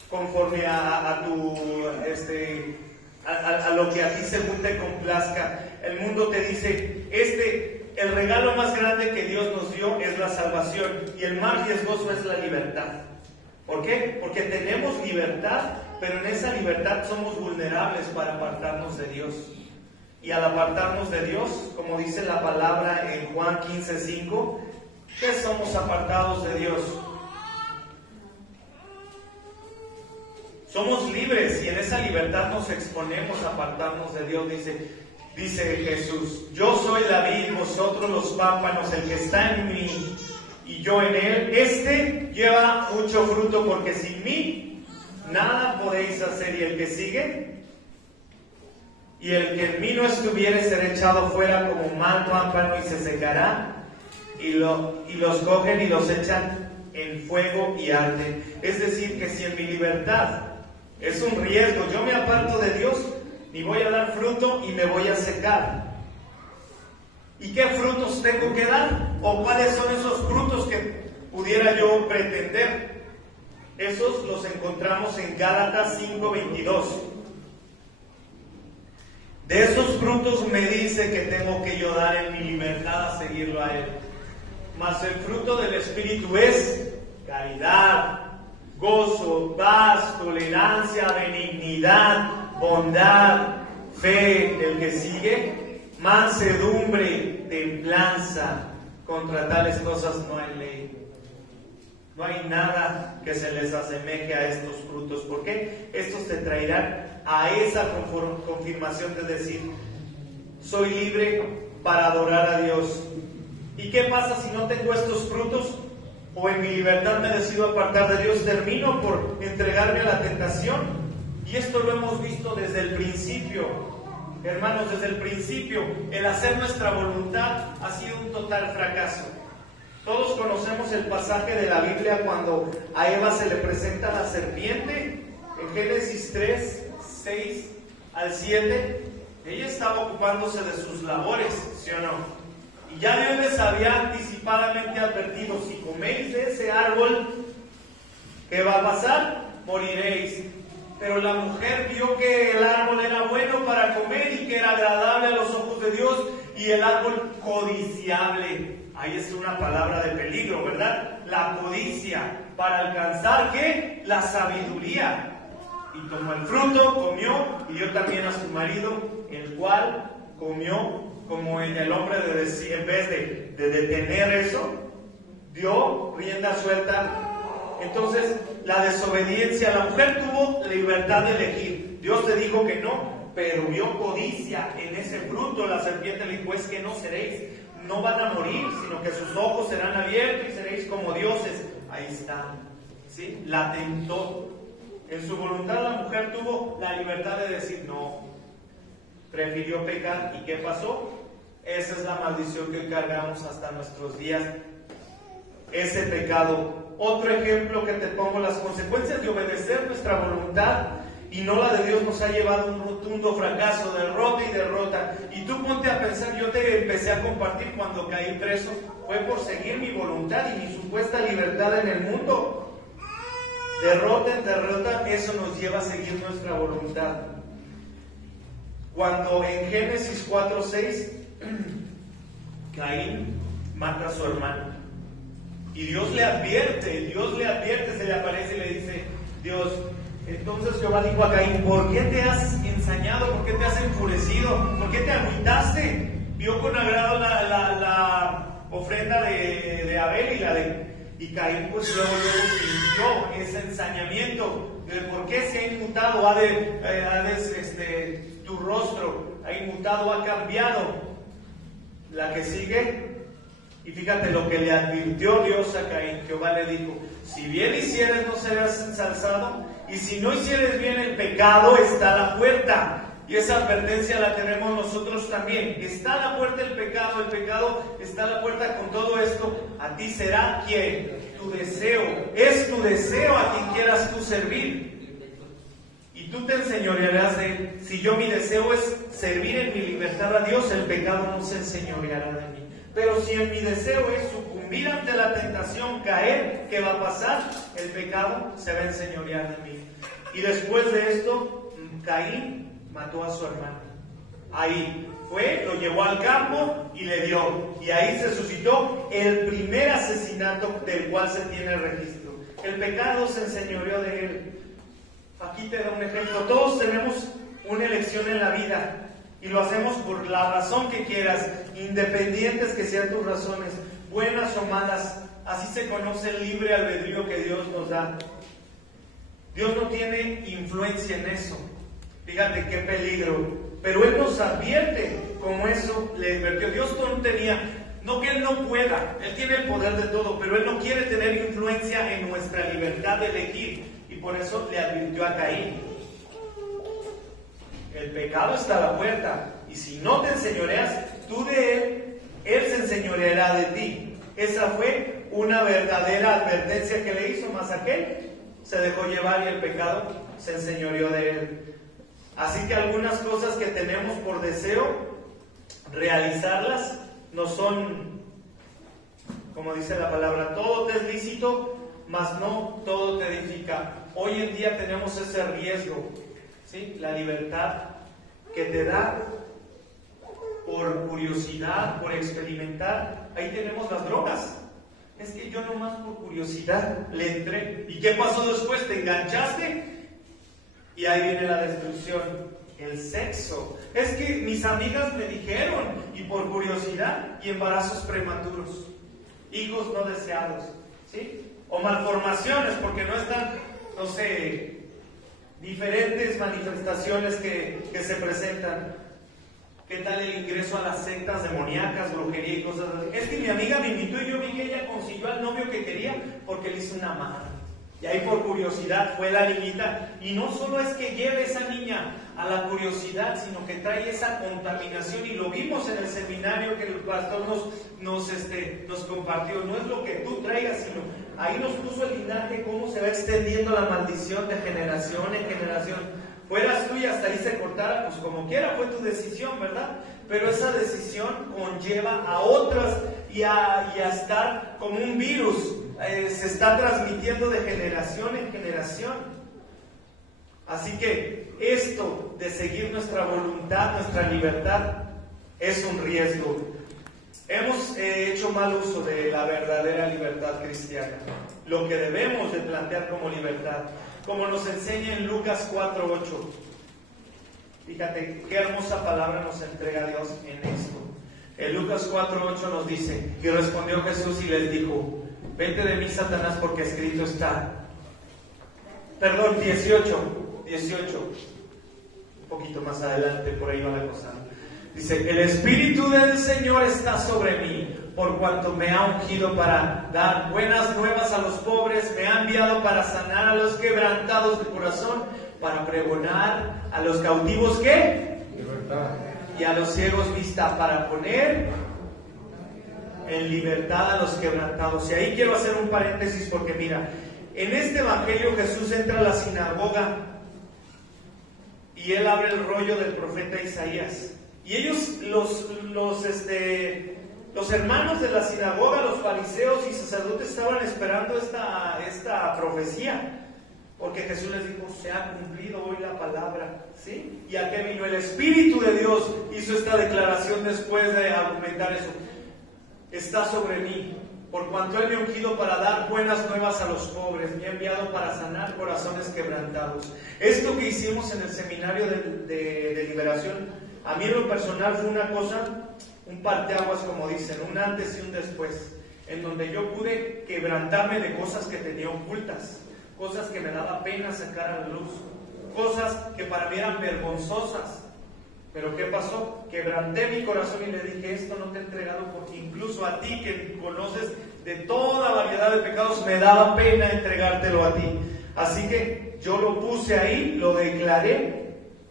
conforme a lo que a ti según te complazca. El mundo te dice: el regalo más grande que Dios nos dio es la salvación, y el más riesgoso es la libertad. ¿Por qué? Porque tenemos libertad, pero en esa libertad somos vulnerables para apartarnos de Dios. Y al apartarnos de Dios, como dice la palabra en Juan 15:5, ¿qué somos apartados de Dios? Somos libres, y en esa libertad nos exponemos a apartarnos de Dios. Dice Jesús: yo soy la vid, vosotros los pámpanos, el que está en mí y yo en él, lleva mucho fruto, porque sin mí nada podéis hacer. Y el que sigue: y el que en mí no estuviere será echado fuera como mal pámpano y se secará, y los cogen y los echan en fuego y arden. Es decir, que si en mi libertad es un riesgo, yo me aparto de Dios, ni voy a dar fruto y me voy a secar. ¿Y qué frutos tengo que dar? ¿O cuáles son esos frutos que pudiera yo pretender? Esos los encontramos en Gálatas 5:22. De esos frutos me dice que tengo que yo dar en mi libertad a seguirlo a Él. Mas el fruto del Espíritu es caridad, gozo, paz, tolerancia, benignidad, bondad, fe. El que sigue: mansedumbre, templanza. Contra tales cosas no hay ley. No hay nada que se les asemeje a estos frutos. ¿Por qué? Estos te traerán a esa confirmación de decir: soy libre para adorar a Dios. ¿Y qué pasa si no tengo estos frutos? o en mi libertad me decido apartar de Dios, termino por entregarme a la tentación. Y esto lo hemos visto desde el principio, hermanos, desde el principio. El hacer nuestra voluntad ha sido un total fracaso. Todos conocemos el pasaje de la Biblia cuando a Eva se le presenta la serpiente, en Génesis 3, 6 al 7. Ella estaba ocupándose de sus labores, ¿sí o no? Y ya Dios les había anticipadamente advertido: si coméis de ese árbol, ¿qué va a pasar? Moriréis. Pero la mujer vio que el árbol era bueno para comer y que era agradable a los ojos de Dios, y el árbol codiciable. Ahí es una palabra de peligro, ¿verdad? La codicia, para alcanzar, ¿qué? La sabiduría. Y tomó el fruto, comió, y dio también a su marido, el cual comió como ella. El hombre, en vez de detener eso, dio rienda suelta. Entonces, la desobediencia, la mujer tuvo libertad de elegir. Dios te dijo que no, pero vio codicia en ese fruto. La serpiente le dijo: es que no seréis, no van a morir, sino que sus ojos serán abiertos y seréis como dioses. Ahí está, ¿sí? La tentó. En su voluntad la mujer tuvo la libertad de decir no. Prefirió pecar. ¿Y qué pasó? Esa es la maldición que cargamos hasta nuestros días. Ese pecado. Otro ejemplo que te pongo: las consecuencias de obedecer nuestra voluntad y no la de Dios nos ha llevado a un rotundo fracaso, derrota y derrota. Y tú ponte a pensar, yo te empecé a compartir cuando caí preso, fue por seguir mi voluntad y mi supuesta libertad en el mundo. Derrota en derrota, eso nos lleva a seguir nuestra voluntad. Cuando en Génesis 4:6, Caín mata a su hermano. Y Dios le advierte, se le aparece y le dice: Dios, entonces Jehová dijo a Caín: ¿por qué te has ensañado? ¿Por qué te has enfurecido? ¿Por qué te agüitaste? Vio con agrado la ofrenda de Abel y Caín pues luego sintió ese ensañamiento. ¿Por qué se ha inmutado? Tu rostro ha inmutado, ha cambiado. La que sigue. Y fíjate lo que le advirtió Dios a Caín. Jehová le dijo: si bien hicieres, no serás ensalzado, y si no hicieres bien, el pecado está a la puerta. Y esa advertencia la tenemos nosotros también. Está a la puerta el pecado está a la puerta. Con todo esto, a ti será ¿quién? Tu deseo. Es tu deseo a quien quieras tú servir. Y tú te enseñorearás de él. Si yo, mi deseo es servir en mi libertad a Dios, el pecado no se enseñoreará de mí. Pero si en mi deseo es sucumbir ante la tentación, caer, ¿qué va a pasar? El pecado se va a enseñorear de mí. Y después de esto, Caín mató a su hermano. Ahí fue, lo llevó al campo y le dio. Y ahí se suscitó el primer asesinato del cual se tiene registro. El pecado se enseñoreó de él. Aquí te da un ejemplo. Todos tenemos una elección en la vida. Y lo hacemos por la razón que quieras, independientes que sean tus razones, buenas o malas. Así se conoce el libre albedrío que Dios nos da. Dios no tiene influencia en eso. Fíjate qué peligro. Pero Él nos advierte, como eso le advirtió. Dios no tenía, no que Él no pueda, Él tiene el poder de todo, pero Él no quiere tener influencia en nuestra libertad de elegir. Y por eso le advirtió a Caín. El pecado está a la puerta, y si no te enseñoreas tú de él se enseñoreará de ti. Esa fue una verdadera advertencia que le hizo, mas aquel se dejó llevar y el pecado se enseñoreó de él. Así que algunas cosas que tenemos por deseo, realizarlas no son, como dice la palabra, todo te es lícito, mas no todo te edifica. Hoy en día tenemos ese riesgo. ¿Sí? La libertad que te da por curiosidad, por experimentar. Ahí tenemos las drogas. Es que yo nomás por curiosidad le entré. ¿Y qué pasó después? ¿Te enganchaste? Y ahí viene la destrucción. El sexo. Es que mis amigas me dijeron, y por curiosidad, y embarazos prematuros, hijos no deseados, ¿sí? O malformaciones porque no están, no sé, diferentes manifestaciones que se presentan. ¿Qué tal el ingreso a las sectas demoníacas, brujería y cosas así? Es que mi amiga me invitó y yo vi que ella consiguió al novio que quería porque le hizo una amarra. Y ahí por curiosidad fue la niñita. Y no solo es que lleve esa niña a la curiosidad, sino que trae esa contaminación. Y lo vimos en el seminario que el pastor nos compartió. No es lo que tú traigas, sino ahí nos puso el linaje, cómo se va extendiendo la maldición de generación en generación. Fueras tú y hasta ahí se cortara, pues como quiera fue tu decisión, ¿verdad? Pero esa decisión conlleva a otras y a estar como un virus. Se está transmitiendo de generación en generación. Así que esto de seguir nuestra voluntad, nuestra libertad, es un riesgo. Hemos hecho mal uso de la verdadera libertad cristiana, lo que debemos de plantear como libertad, como nos enseña en Lucas 4:8. Fíjate qué hermosa palabra nos entrega Dios en esto. En Lucas 4:8 nos dice: y respondió Jesús y les dijo: vete de mí, Satanás, porque escrito está. Perdón, 18, un poquito más adelante, por ahí va la cosa. Dice: el Espíritu del Señor está sobre mí, por cuanto me ha ungido para dar buenas nuevas a los pobres, me ha enviado para sanar a los quebrantados de corazón, para pregonar a los cautivos, ¿qué? Libertad. Y a los ciegos vista, para poner en libertad a los quebrantados. Y ahí quiero hacer un paréntesis porque mira, en este evangelio Jesús entra a la sinagoga y él abre el rollo del profeta Isaías. Y ellos, los hermanos de la sinagoga, los fariseos y sacerdotes estaban esperando esta profecía. Porque Jesús les dijo: se ha cumplido hoy la palabra, ¿sí? ¿Y a qué vino? El Espíritu de Dios hizo esta declaración después de argumentar eso. Está sobre mí, por cuanto Él me ha ungido para dar buenas nuevas a los pobres, me ha enviado para sanar corazones quebrantados. Esto que hicimos en el seminario de liberación, a mí en lo personal fue una cosa, un parteaguas, como dicen, un antes y un después, en donde yo pude quebrantarme de cosas que tenía ocultas, cosas que me daba pena sacar a la luz, cosas que para mí eran vergonzosas. Pero ¿qué pasó? Quebranté mi corazón y le dije: esto no te he entregado porque incluso a ti que conoces de toda variedad de pecados, me daba pena entregártelo a ti. Así que yo lo puse ahí, lo declaré,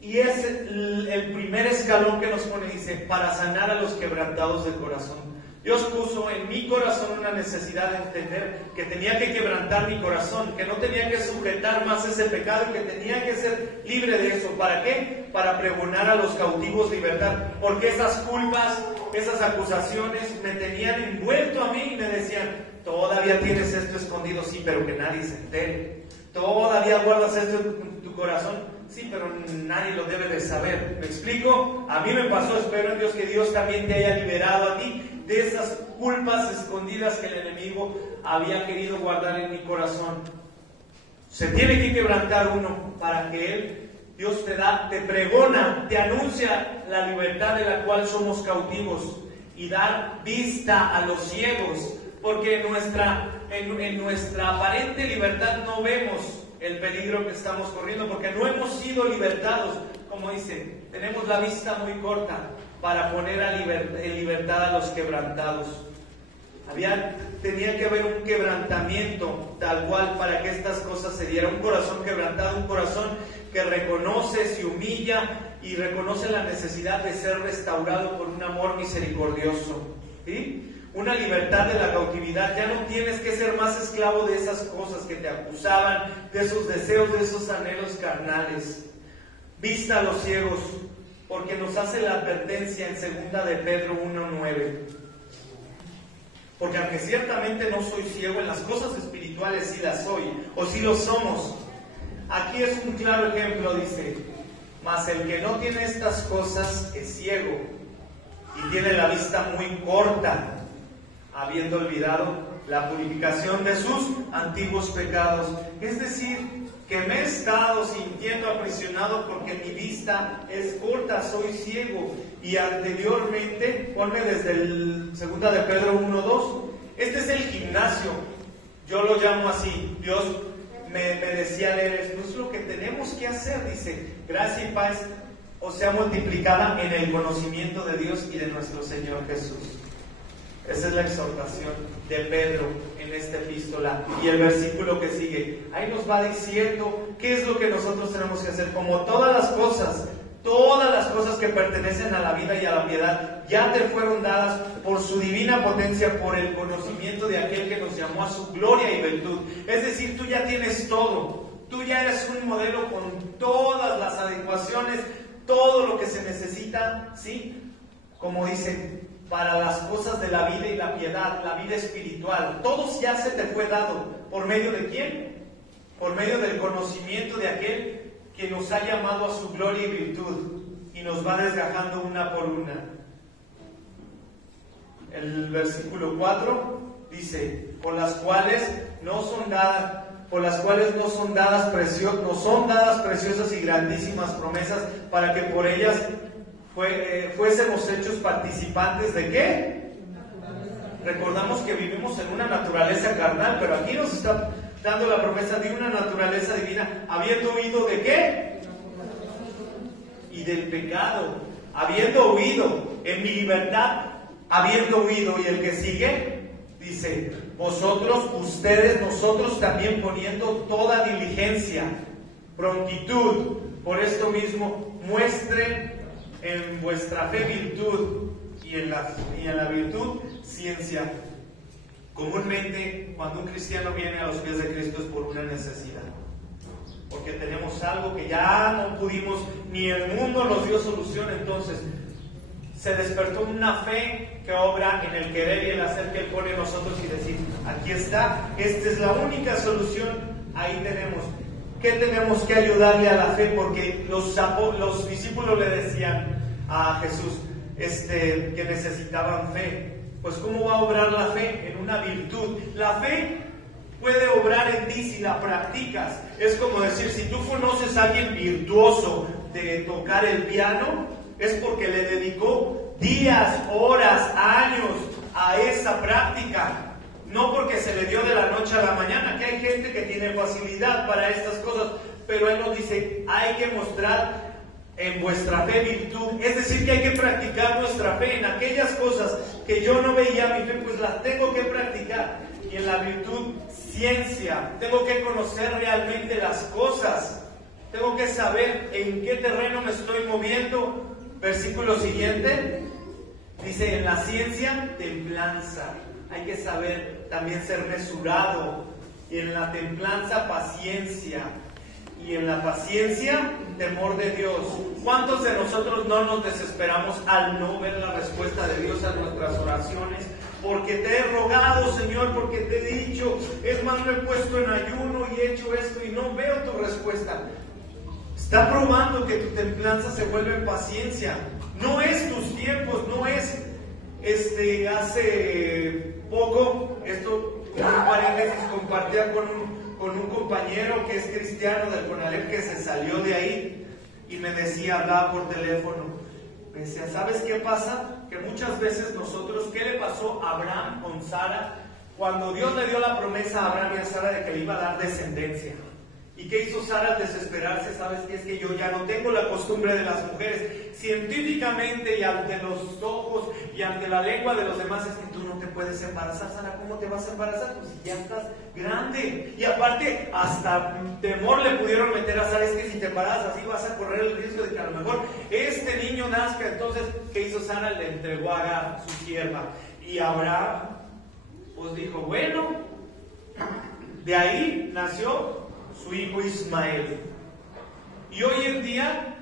y es el primer escalón que nos pone, dice: para sanar a los quebrantados del corazón. Dios puso en mi corazón una necesidad de entender que tenía que quebrantar mi corazón, que no tenía que sujetar más ese pecado y que tenía que ser libre de eso. ¿Para qué? Para pregonar a los cautivos libertad. Porque esas culpas, esas acusaciones me tenían envuelto a mí y me decían: todavía tienes esto escondido, sí, pero que nadie se entere. Todavía guardas esto en tu corazón, sí, pero nadie lo debe de saber. ¿Me explico? A mí me pasó, espero en Dios que Dios también te haya liberado a ti de esas culpas escondidas que el enemigo había querido guardar en mi corazón. Se tiene que quebrantar uno para que Él, Dios te pregona, te anuncia la libertad de la cual somos cautivos y dar vista a los ciegos, porque en nuestra aparente libertad no vemos el peligro que estamos corriendo, porque no hemos sido libertados. Como dice, tenemos la vista muy corta para poner en libertad a los quebrantados. Tenía que haber un quebrantamiento tal cual para que estas cosas se dieran. Un corazón quebrantado, un corazón que reconoce, se humilla y reconoce la necesidad de ser restaurado por un amor misericordioso, ¿sí? Una libertad de la cautividad. Ya no tienes que ser más esclavo de esas cosas que te acusaban, de esos deseos, de esos anhelos carnales. Vista a los ciegos, porque nos hace la advertencia en 2 de Pedro 1:9. Porque aunque ciertamente no soy ciego, en las cosas espirituales sí las soy, o sí lo somos. Aquí es un claro ejemplo, dice: mas el que no tiene estas cosas es ciego y tiene la vista muy corta, habiendo olvidado la purificación de sus antiguos pecados. Es decir, que me he estado sintiendo aprisionado porque mi vista es corta, soy ciego. Y anteriormente, ponme desde el 2 de Pedro 1:2, este es el gimnasio, yo lo llamo así. Dios me decía leer esto, es lo que tenemos que hacer, dice: gracia y paz o sea multiplicada en el conocimiento de Dios y de nuestro Señor Jesús. Esa es la exhortación de Pedro en esta epístola. Y el versículo que sigue, ahí nos va diciendo qué es lo que nosotros tenemos que hacer. Como todas las cosas que pertenecen a la vida y a la piedad, ya te fueron dadas por su divina potencia, por el conocimiento de aquel que nos llamó a su gloria y virtud. Es decir, tú ya tienes todo. Tú ya eres un modelo con todas las adecuaciones, todo lo que se necesita, ¿sí? Como dice, para las cosas de la vida y la piedad, la vida espiritual. Todo ya se te fue dado. ¿Por medio de quién? Por medio del conocimiento de aquel que nos ha llamado a su gloria y virtud y nos va desgajando una por una. El versículo 4 dice, por las cuales no son dadas preciosas y grandísimas promesas, para que por ellas fuésemos hechos participantes ¿de qué? Recordamos que vivimos en una naturaleza carnal, pero aquí nos está dando la promesa de una naturaleza divina, habiendo huido ¿de qué? Y del pecado, habiendo huido en mi libertad, habiendo huido. Y el que sigue dice, nosotros también poniendo toda diligencia, prontitud, por esto mismo muestren en vuestra fe virtud, y en la virtud ciencia. Comúnmente, cuando un cristiano viene a los pies de Cristo es por una necesidad, porque tenemos algo que ya no pudimos, ni el mundo nos dio solución. Entonces se despertó una fe que obra en el querer y el hacer que Él pone en nosotros, y decir, aquí está, esta es la única solución. Ahí tenemos. ¿Qué tenemos que ayudarle a la fe? Porque los discípulos le decían a Jesús que necesitaban fe. Pues ¿cómo va a obrar la fe? En una virtud. La fe puede obrar en ti si la practicas. Es como decir, si tú conoces a alguien virtuoso de tocar el piano, es porque le dedicó días, horas, años a esa práctica. No porque se le dio de la noche a la mañana, que hay gente que tiene facilidad para estas cosas, pero Él nos dice, hay que mostrar en vuestra fe virtud, es decir, que hay que practicar nuestra fe en aquellas cosas que yo no veía mi fe, pues las tengo que practicar. Y en la virtud, ciencia, tengo que conocer realmente las cosas, tengo que saber en qué terreno me estoy moviendo. Versículo siguiente, dice, en la ciencia, templanza. Hay que saber también ser mesurado. Y en la templanza, paciencia. Y en la paciencia, temor de Dios. ¿Cuántos de nosotros no nos desesperamos al no ver la respuesta de Dios a nuestras oraciones? Porque te he rogado, Señor, porque te he dicho, es más, me he puesto en ayuno y he hecho esto y no veo tu respuesta. Está probando que tu templanza se vuelve en paciencia. No es tus tiempos, no es hace poco, esto en un paréntesis compartía con un compañero que es cristiano del CONALEP, que se salió de ahí y me decía, hablaba por teléfono, me decía, ¿sabes qué pasa? Que muchas veces nosotros, ¿qué le pasó a Abraham con Sara? Cuando Dios le dio la promesa a Abraham y a Sara de que le iba a dar descendencia. ¿Y qué hizo Sara al desesperarse? ¿Sabes qué? Es que yo ya no tengo la costumbre de las mujeres. Científicamente y ante los ojos y ante la lengua de los demás es que tú no te puedes embarazar. Sara, ¿cómo te vas a embarazar? Pues si ya estás grande. Y aparte, hasta temor le pudieron meter a Sara, es que si te embarazas así vas a correr el riesgo de que a lo mejor este niño nazca. Entonces, ¿qué hizo Sara? Le entregó a Agar, su sierva. Y Abraham, pues dijo, bueno, de ahí nació su hijo Ismael. Y hoy en día,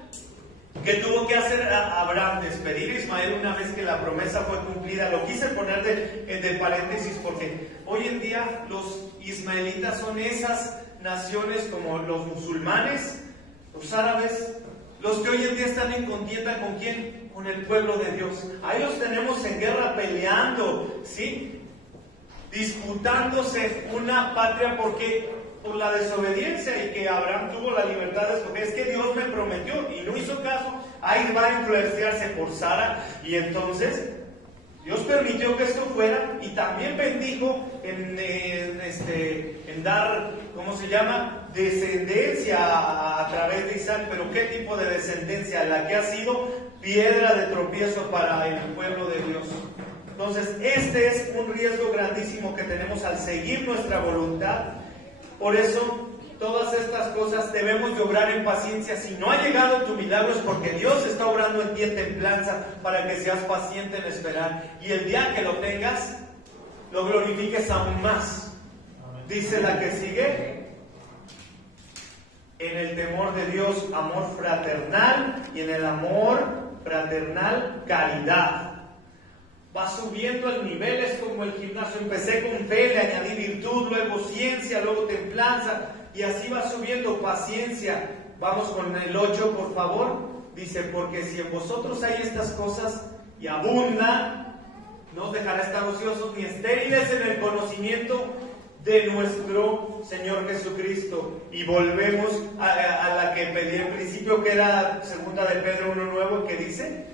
¿qué tuvo que hacer Abraham? Despedir a Ismael una vez que la promesa fue cumplida. Lo quise poner de paréntesis porque hoy en día los ismaelitas son esas naciones como los musulmanes, los árabes, los que hoy en día están en contienda ¿con quién? Con el pueblo de Dios. Ahí los tenemos en guerra peleando, ¿sí? Disputándose una patria porque por la desobediencia, y que Abraham tuvo la libertad de escoger. Es que Dios me prometió y no hizo caso. Ahí va a influenciarse por Sara, y entonces Dios permitió que esto fuera, y también bendijo en dar, ¿cómo se llama? descendencia a través de Isaac, pero ¿qué tipo de descendencia? La que ha sido piedra de tropiezo para el pueblo de Dios. Entonces, este es un riesgo grandísimo que tenemos al seguir nuestra voluntad. Por eso, todas estas cosas debemos de obrar en paciencia. Si no ha llegado tu milagro es porque Dios está obrando en ti en templanza para que seas paciente en esperar. Y el día que lo tengas, lo glorifiques aún más. Dice la que sigue: en el temor de Dios, amor fraternal, y en el amor fraternal, caridad. Va subiendo el nivel, es como el gimnasio. Empecé con fe, le añadí virtud, luego ciencia, luego templanza, y así va subiendo paciencia. Vamos con el 8, por favor. Dice: porque si en vosotros hay estas cosas y abundan, no os dejará estar ociosos ni estériles en el conocimiento de nuestro Señor Jesucristo. Y volvemos a la que pedí al principio, que era 2 de Pedro 1:9, que dice: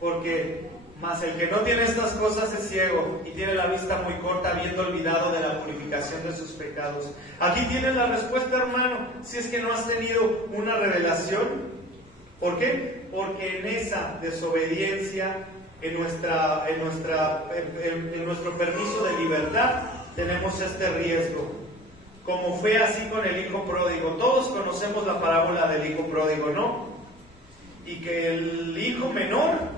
porque mas el que no tiene estas cosas es ciego y tiene la vista muy corta, habiendo olvidado de la purificación de sus pecados. Aquí tienes la respuesta, hermano, si es que no has tenido una revelación. ¿Por qué? Porque en esa desobediencia, en nuestro permiso de libertad, tenemos este riesgo. Como fue así con el hijo pródigo. Todos conocemos la parábola del hijo pródigo, ¿no? Y que el hijo menor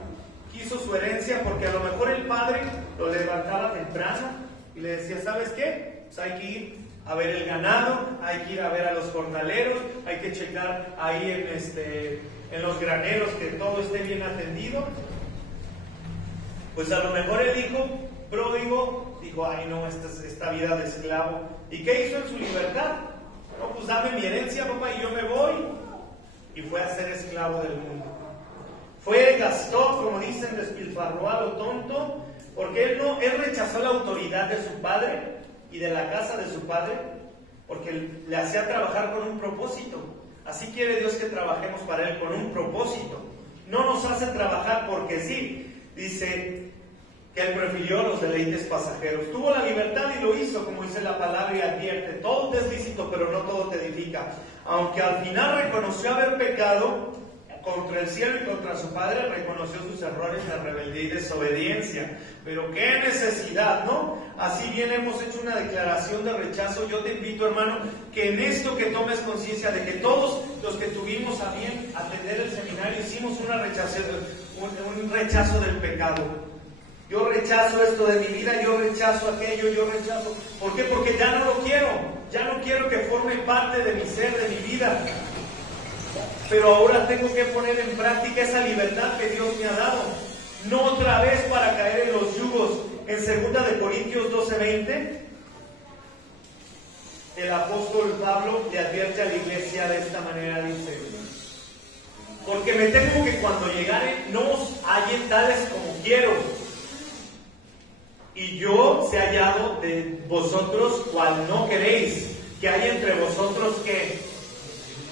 quiso su herencia porque a lo mejor el padre lo levantaba temprano y le decía: ¿sabes qué? Pues hay que ir a ver el ganado, hay que ir a ver a los jornaleros, hay que checar ahí en los graneros que todo esté bien atendido. Pues a lo mejor el hijo pródigo dijo: ay no, esta vida de esclavo. ¿Y qué hizo en su libertad? No, pues dame mi herencia, papá, y yo me voy. Y fue a ser esclavo del mundo. Gastó, como dicen, despilfarró a lo tonto, porque él rechazó la autoridad de su padre y de la casa de su padre, porque le hacía trabajar con un propósito. Así quiere Dios que trabajemos para Él con un propósito. No nos hace trabajar porque sí. Dice que Él prefirió los deleites pasajeros. Tuvo la libertad y lo hizo, como dice la palabra, y advierte: todo te es lícito, pero no todo te edifica. Aunque al final reconoció haber pecado contra el cielo y contra su padre, reconoció sus errores de rebeldía y desobediencia. Pero qué necesidad, ¿no? Así bien hemos hecho una declaración de rechazo. Yo te invito, hermano, que en esto que tomes conciencia de que todos los que tuvimos a bien atender el seminario hicimos un rechazo del pecado. Yo rechazo esto de mi vida, yo rechazo aquello, yo rechazo. ¿Por qué? Porque ya no lo quiero. Ya no quiero que forme parte de mi ser, de mi vida. Pero ahora tengo que poner en práctica esa libertad que Dios me ha dado. No otra vez para caer en los yugos. En 2 de Corintios 12:20, el apóstol Pablo le advierte a la iglesia de esta manera, dice: porque me temo que cuando llegare no os hallen tales como quiero, y yo se hallado de vosotros cual no queréis, que hay entre vosotros que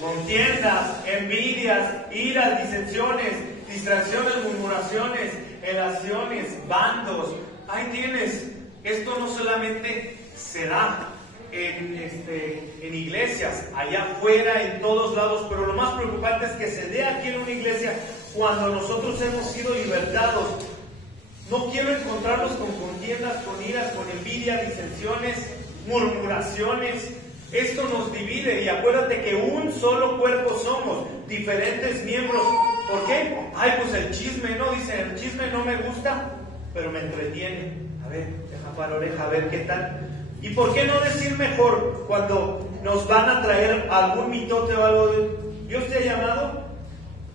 contiendas, envidias, iras, disensiones, distracciones, murmuraciones, elaciones, bandos. Ahí tienes. Esto no solamente se da en iglesias, allá afuera, en todos lados, pero lo más preocupante es que se dé aquí en una iglesia cuando nosotros hemos sido libertados. No quiero encontrarlos con contiendas, con iras, con envidia, disensiones, murmuraciones. Esto nos divide, y acuérdate que un solo cuerpo somos, diferentes miembros. ¿Por qué? Ay, pues el chisme, ¿no? Dicen, el chisme no me gusta, pero me entretiene. A ver, deja para oreja, a ver qué tal. ¿Y por qué no decir mejor cuando nos van a traer algún mitote o algo? Dios te ha llamado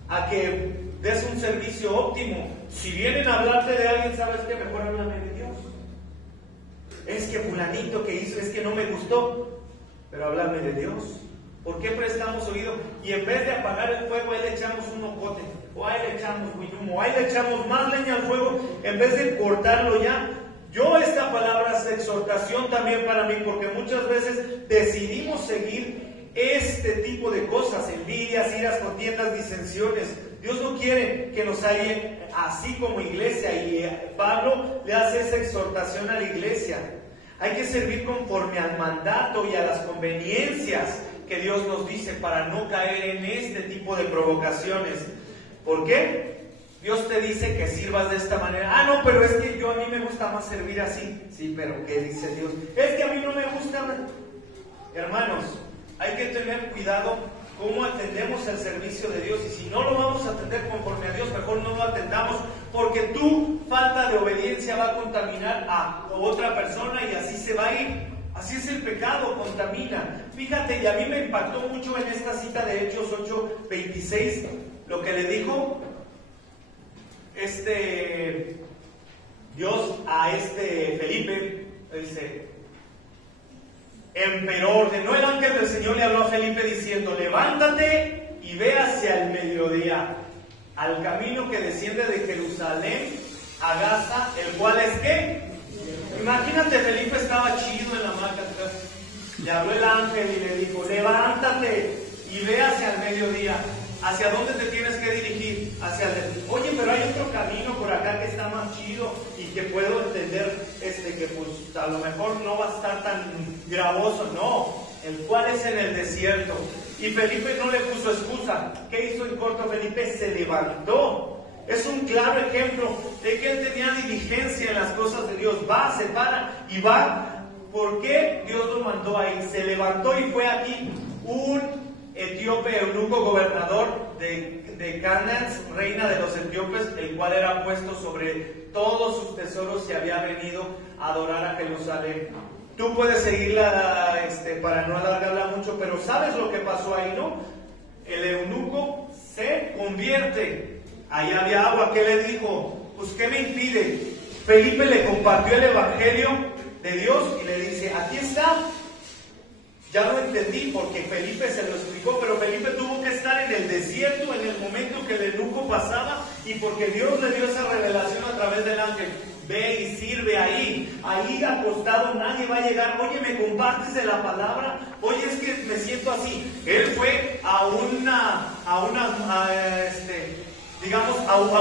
a que des un servicio óptimo. Si vienen a hablarte de alguien, ¿sabes qué? Mejor háblame de Dios. Es que fulanito que hizo, es que no me gustó. Pero hablarme de Dios. ¿Por qué prestamos oído? Y en vez de apagar el fuego, ahí le echamos un ocote, o ahí le echamos humo, o ahí le echamos más leña al fuego, en vez de cortarlo ya. Esta palabra es exhortación también para mí, porque muchas veces decidimos seguir este tipo de cosas: envidias, iras, contiendas, disensiones. Dios no quiere que nos halle así como iglesia, y Pablo le hace esa exhortación a la iglesia. Hay que servir conforme al mandato y a las conveniencias que Dios nos dice para no caer en este tipo de provocaciones. ¿Por qué? Dios te dice que sirvas de esta manera. Ah, no, pero es que a mí me gusta más servir así. Sí, pero ¿qué dice Dios? Es que a mí no me gusta. Hermanos, hay que tener cuidado cómo atendemos el servicio de Dios, y si no lo vamos a atender conforme a Dios, mejor no lo atendamos, porque tu falta de obediencia va a contaminar a otra persona y así se va a ir. Así es el pecado, contamina. Fíjate, y a mí me impactó mucho en esta cita de Hechos 8:26, lo que le dijo Dios a Felipe. Dice: empero ordenó el ángel del Señor, le habló a Felipe diciendo: levántate y ve hacia el mediodía, al camino que desciende de Jerusalén a Gaza, el cual es ¿qué? Imagínate, Felipe estaba chido en la hamaca, le habló el ángel y le dijo: levántate y ve hacia el mediodía. ¿Hacia dónde te tienes que dirigir? Oye, pero hay otro camino por acá que está más chido y que puedo entender que pues a lo mejor no va a estar tan gravoso. No, el cual es en el desierto. Y Felipe no le puso excusa. ¿Qué hizo en corto Felipe? Se levantó. Es un claro ejemplo de que él tenía diligencia en las cosas de Dios. Va, se para y va. ¿Por qué Dios lo mandó ahí? Se levantó y fue aquí un etíope eunuco, gobernador de Candace, reina de los etíopes, el cual era puesto sobre todos sus tesoros y había venido a adorar a Jerusalén. Tú puedes seguirla para no alargarla mucho, pero ¿sabes lo que pasó ahí, no? El eunuco se convierte. Ahí había agua. ¿Qué le dijo? Pues ¿qué me impide? Felipe le compartió el evangelio de Dios y le dice: aquí está. Ya lo entendí, porque Felipe se lo explicó, pero Felipe tuvo que estar en el desierto en el momento que el eunuco pasaba, y porque Dios le dio esa revelación a través del ángel. Ve y sirve ahí acostado, nadie va a llegar. Oye, ¿me compartes de la palabra? Oye, es que me siento así. Él fue a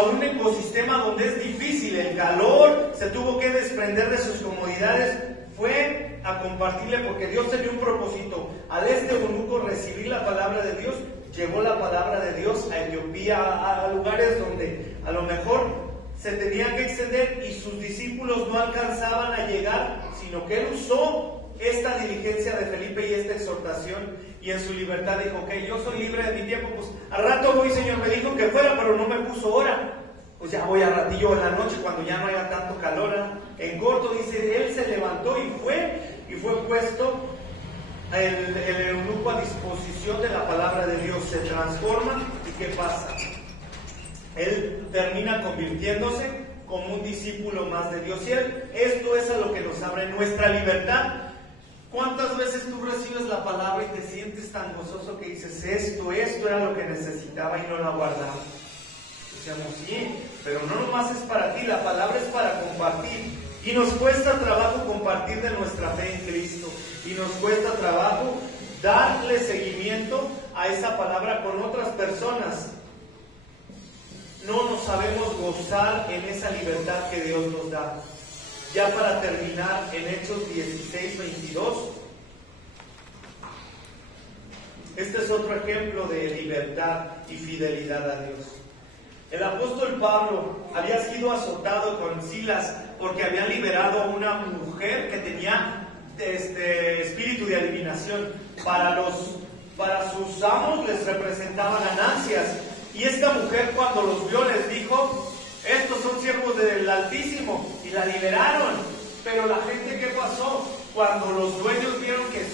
un ecosistema donde es difícil, el calor, se tuvo que desprender de sus comodidades. Fue a compartirle porque Dios tenía un propósito. Al eunuco recibir la palabra de Dios, llevó la palabra de Dios a Etiopía, a lugares donde a lo mejor se tenía que extender y sus discípulos no alcanzaban a llegar, sino que él usó esta diligencia de Felipe y esta exhortación, y en su libertad dijo: ok, yo soy libre de mi tiempo, pues al rato voy, Señor, me dijo que fuera, pero no me puso hora. Pues ya voy a ratillo en la noche cuando ya no haya tanto calor. En corto dice, él se levantó y fue puesto el eunuco a disposición de la palabra de Dios. Se transforma y ¿qué pasa? Él termina convirtiéndose como un discípulo más de Dios. Y esto es a lo que nos abre nuestra libertad. ¿Cuántas veces tú recibes la palabra y te sientes tan gozoso que dices, esto era lo que necesitaba y no la guardaba? Decíamos, sí, pero no nomás es para ti, la palabra es para compartir. Y nos cuesta trabajo compartir de nuestra fe en Cristo. Y nos cuesta trabajo darle seguimiento a esa palabra con otras personas. No nos sabemos gozar en esa libertad que Dios nos da. Ya para terminar, en Hechos 16:22, este es otro ejemplo de libertad y fidelidad a Dios. El apóstol Pablo había sido azotado con Silas porque habían liberado a una mujer que tenía espíritu de adivinación. Para sus amos les representaba ganancias. Y esta mujer, cuando los vio, les dijo, estos son siervos del Altísimo, y la liberaron. Pero la gente, ¿qué pasó? Cuando los dueños vieron que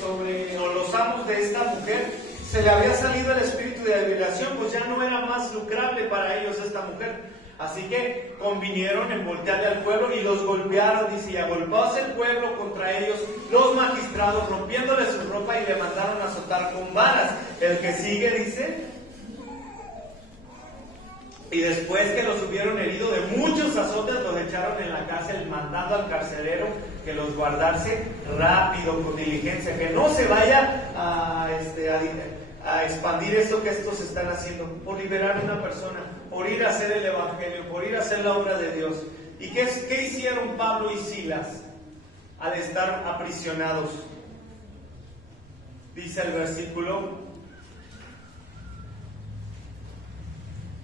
los amos de esta mujer se le había salido el espíritu de adivinación, pues ya no era más lucrable para ellos esta mujer. Así que convinieron en voltearle al pueblo y los golpearon. Dice, y agolpóse el pueblo contra ellos, los magistrados, rompiéndole su ropa, y le mandaron a azotar con varas. El que sigue dice, y después que los hubieron herido de muchos azotes, los echaron en la cárcel, mandando al carcelero que los guardase rápido, con diligencia, que no se vaya a expandir esto que estos están haciendo, por liberar a una persona, por ir a hacer el evangelio, por ir a hacer la obra de Dios. ¿Y qué hicieron Pablo y Silas al estar aprisionados? Dice el versículo,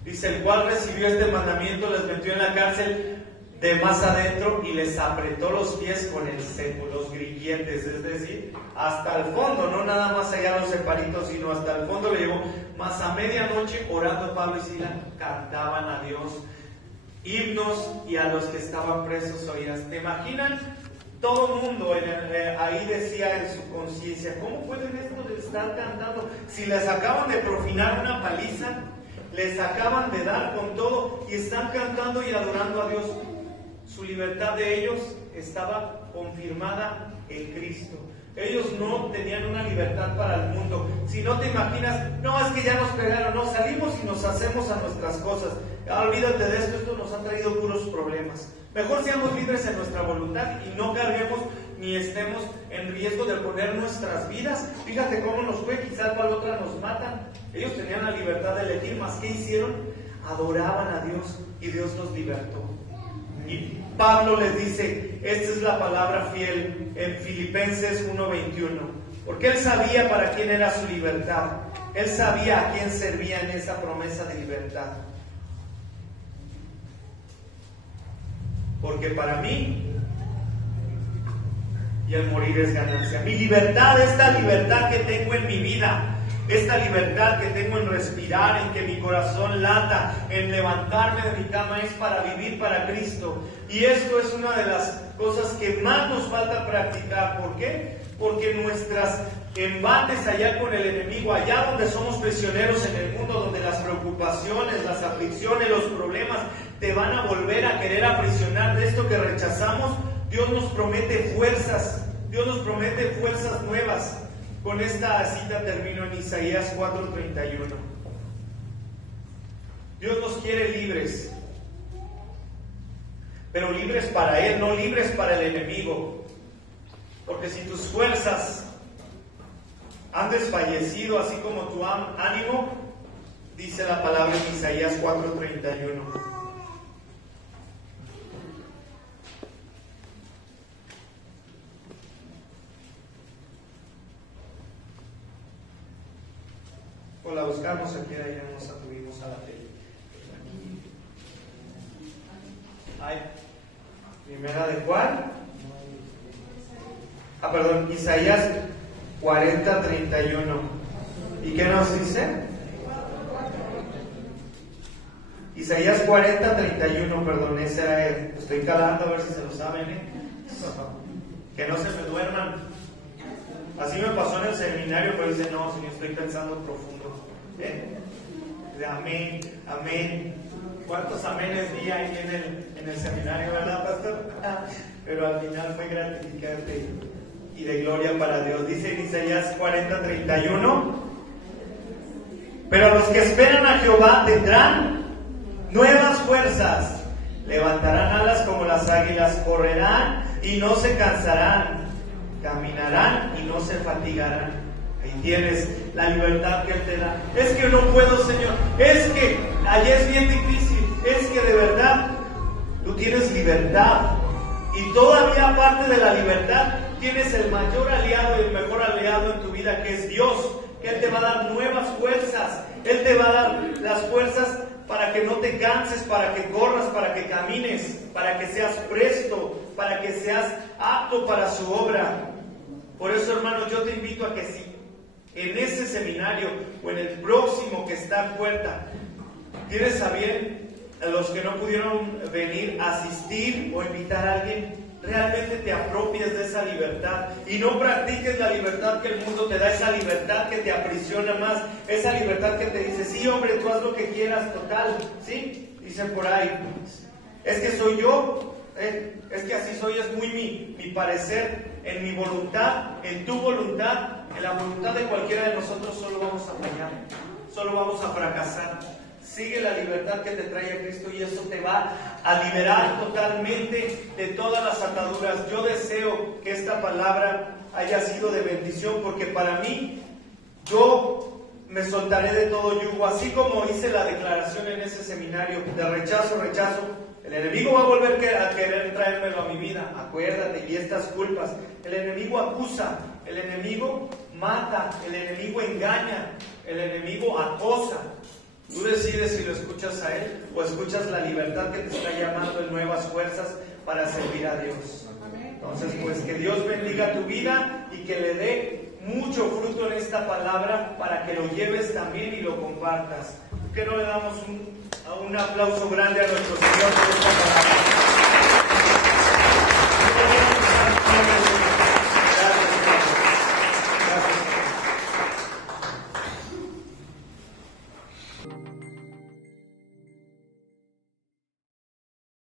dice, el cual recibió este mandamiento, les metió en la cárcel de más adentro y les apretó los pies con el cepo, los grilletes, es decir, hasta el fondo, no nada más allá los separitos, sino hasta el fondo le llevó. Más a medianoche, orando Pablo y Silas, cantaban a Dios himnos y a los que estaban presos oías. ¿Te imaginan? Todo el mundo ahí decía en su conciencia, ¿cómo pueden esto de estar cantando? Si les acaban de profinar una paliza, les acaban de dar con todo y están cantando y adorando a Dios. Su libertad de ellos estaba confirmada en Cristo. Ellos no tenían una libertad para el mundo. Si no te imaginas, no, es que ya nos pegaron, no, salimos y nos hacemos a nuestras cosas. Olvídate de esto, esto nos ha traído puros problemas. Mejor seamos libres en nuestra voluntad y no carguemos ni estemos en riesgo de poner nuestras vidas. Fíjate cómo nos fue, quizás para otra nos matan. Ellos tenían la libertad de elegir, más ¿qué hicieron? Adoraban a Dios y Dios los libertó. Y Pablo les dice, esta es la palabra fiel en Filipenses 1:21, porque él sabía para quién era su libertad, él sabía a quién servía en esa promesa de libertad. Porque para mí y el morir es ganancia. Mi libertad, esta libertad que tengo en mi vida, esta libertad que tengo en respirar, en que mi corazón lata, en levantarme de mi cama, es para vivir para Cristo. Y esto es una de las cosas que más nos falta practicar. ¿Por qué? Porque nuestros embates allá con el enemigo, allá donde somos prisioneros en el mundo, donde las preocupaciones, las aflicciones, los problemas te van a volver a querer aprisionar de esto que rechazamos, Dios nos promete fuerzas, Dios nos promete fuerzas nuevas. Con esta cita termino en Isaías 4:31. Dios nos quiere libres, pero libres para Él, no libres para el enemigo. Porque si tus fuerzas han desfallecido, así como tu ánimo, dice la palabra en Isaías 4:31. O la buscamos aquí, allá nos atuvimos a la tele. Ay, primera de cuál? Perdón, Isaías 40:31. ¿Y qué nos dice? Isaías 40:31, perdón, ese era él. Estoy calando a ver si se lo saben, Que no se me duerman. Así me pasó en el seminario, pero dice, no, señor, estoy pensando profundo. Amén, amén. ¿Cuántos amenes di ahí en el seminario, verdad, pastor? Pero al final fue gratificante y de gloria para Dios. Dice en Isaías 40:31, pero los que esperan a Jehová tendrán nuevas fuerzas, levantarán alas como las águilas, correrán y no se cansarán, caminarán y no se fatigarán. Ahí tienes la libertad que Él te da. Es que no puedo, Señor. Es que allí es bien difícil. Es que de verdad tú tienes libertad. Y todavía aparte de la libertad, tienes el mayor aliado y el mejor aliado en tu vida, que es Dios. Que Él te va a dar nuevas fuerzas. Él te va a dar las fuerzas para que no te canses, para que corras, para que camines, para que seas presto, para que seas apto para su obra. Por eso, hermanos, yo te invito a que si en ese seminario o en el próximo que está en puerta, tienes a bien a los que no pudieron venir a asistir o invitar a alguien, realmente te apropies de esa libertad y no practiques la libertad que el mundo te da, esa libertad que te aprisiona más, esa libertad que te dice, sí, hombre, tú haz lo que quieras, total, ¿sí? Dicen por ahí, es que soy yo, es que así soy, es muy mi parecer, en mi voluntad, en tu voluntad, en la voluntad de cualquiera de nosotros solo vamos a fallar, solo vamos a fracasar. Sigue la libertad que te trae a Cristo y eso te va a liberar totalmente de todas las ataduras. Yo deseo que esta palabra haya sido de bendición, porque para mí, yo me soltaré de todo yugo, así como hice la declaración en ese seminario de rechazo. El enemigo va a volver a querer traérmelo a mi vida, acuérdate, y estas culpas. El enemigo acusa, el enemigo mata, el enemigo engaña, el enemigo acosa. Tú decides si lo escuchas a Él o escuchas la libertad que te está llamando en nuevas fuerzas para servir a Dios. Entonces, pues que Dios bendiga tu vida y que le dé mucho fruto en esta palabra para que lo lleves también y lo compartas. ¿Por qué no le damos un aplauso grande a nuestro Señor por esta palabra?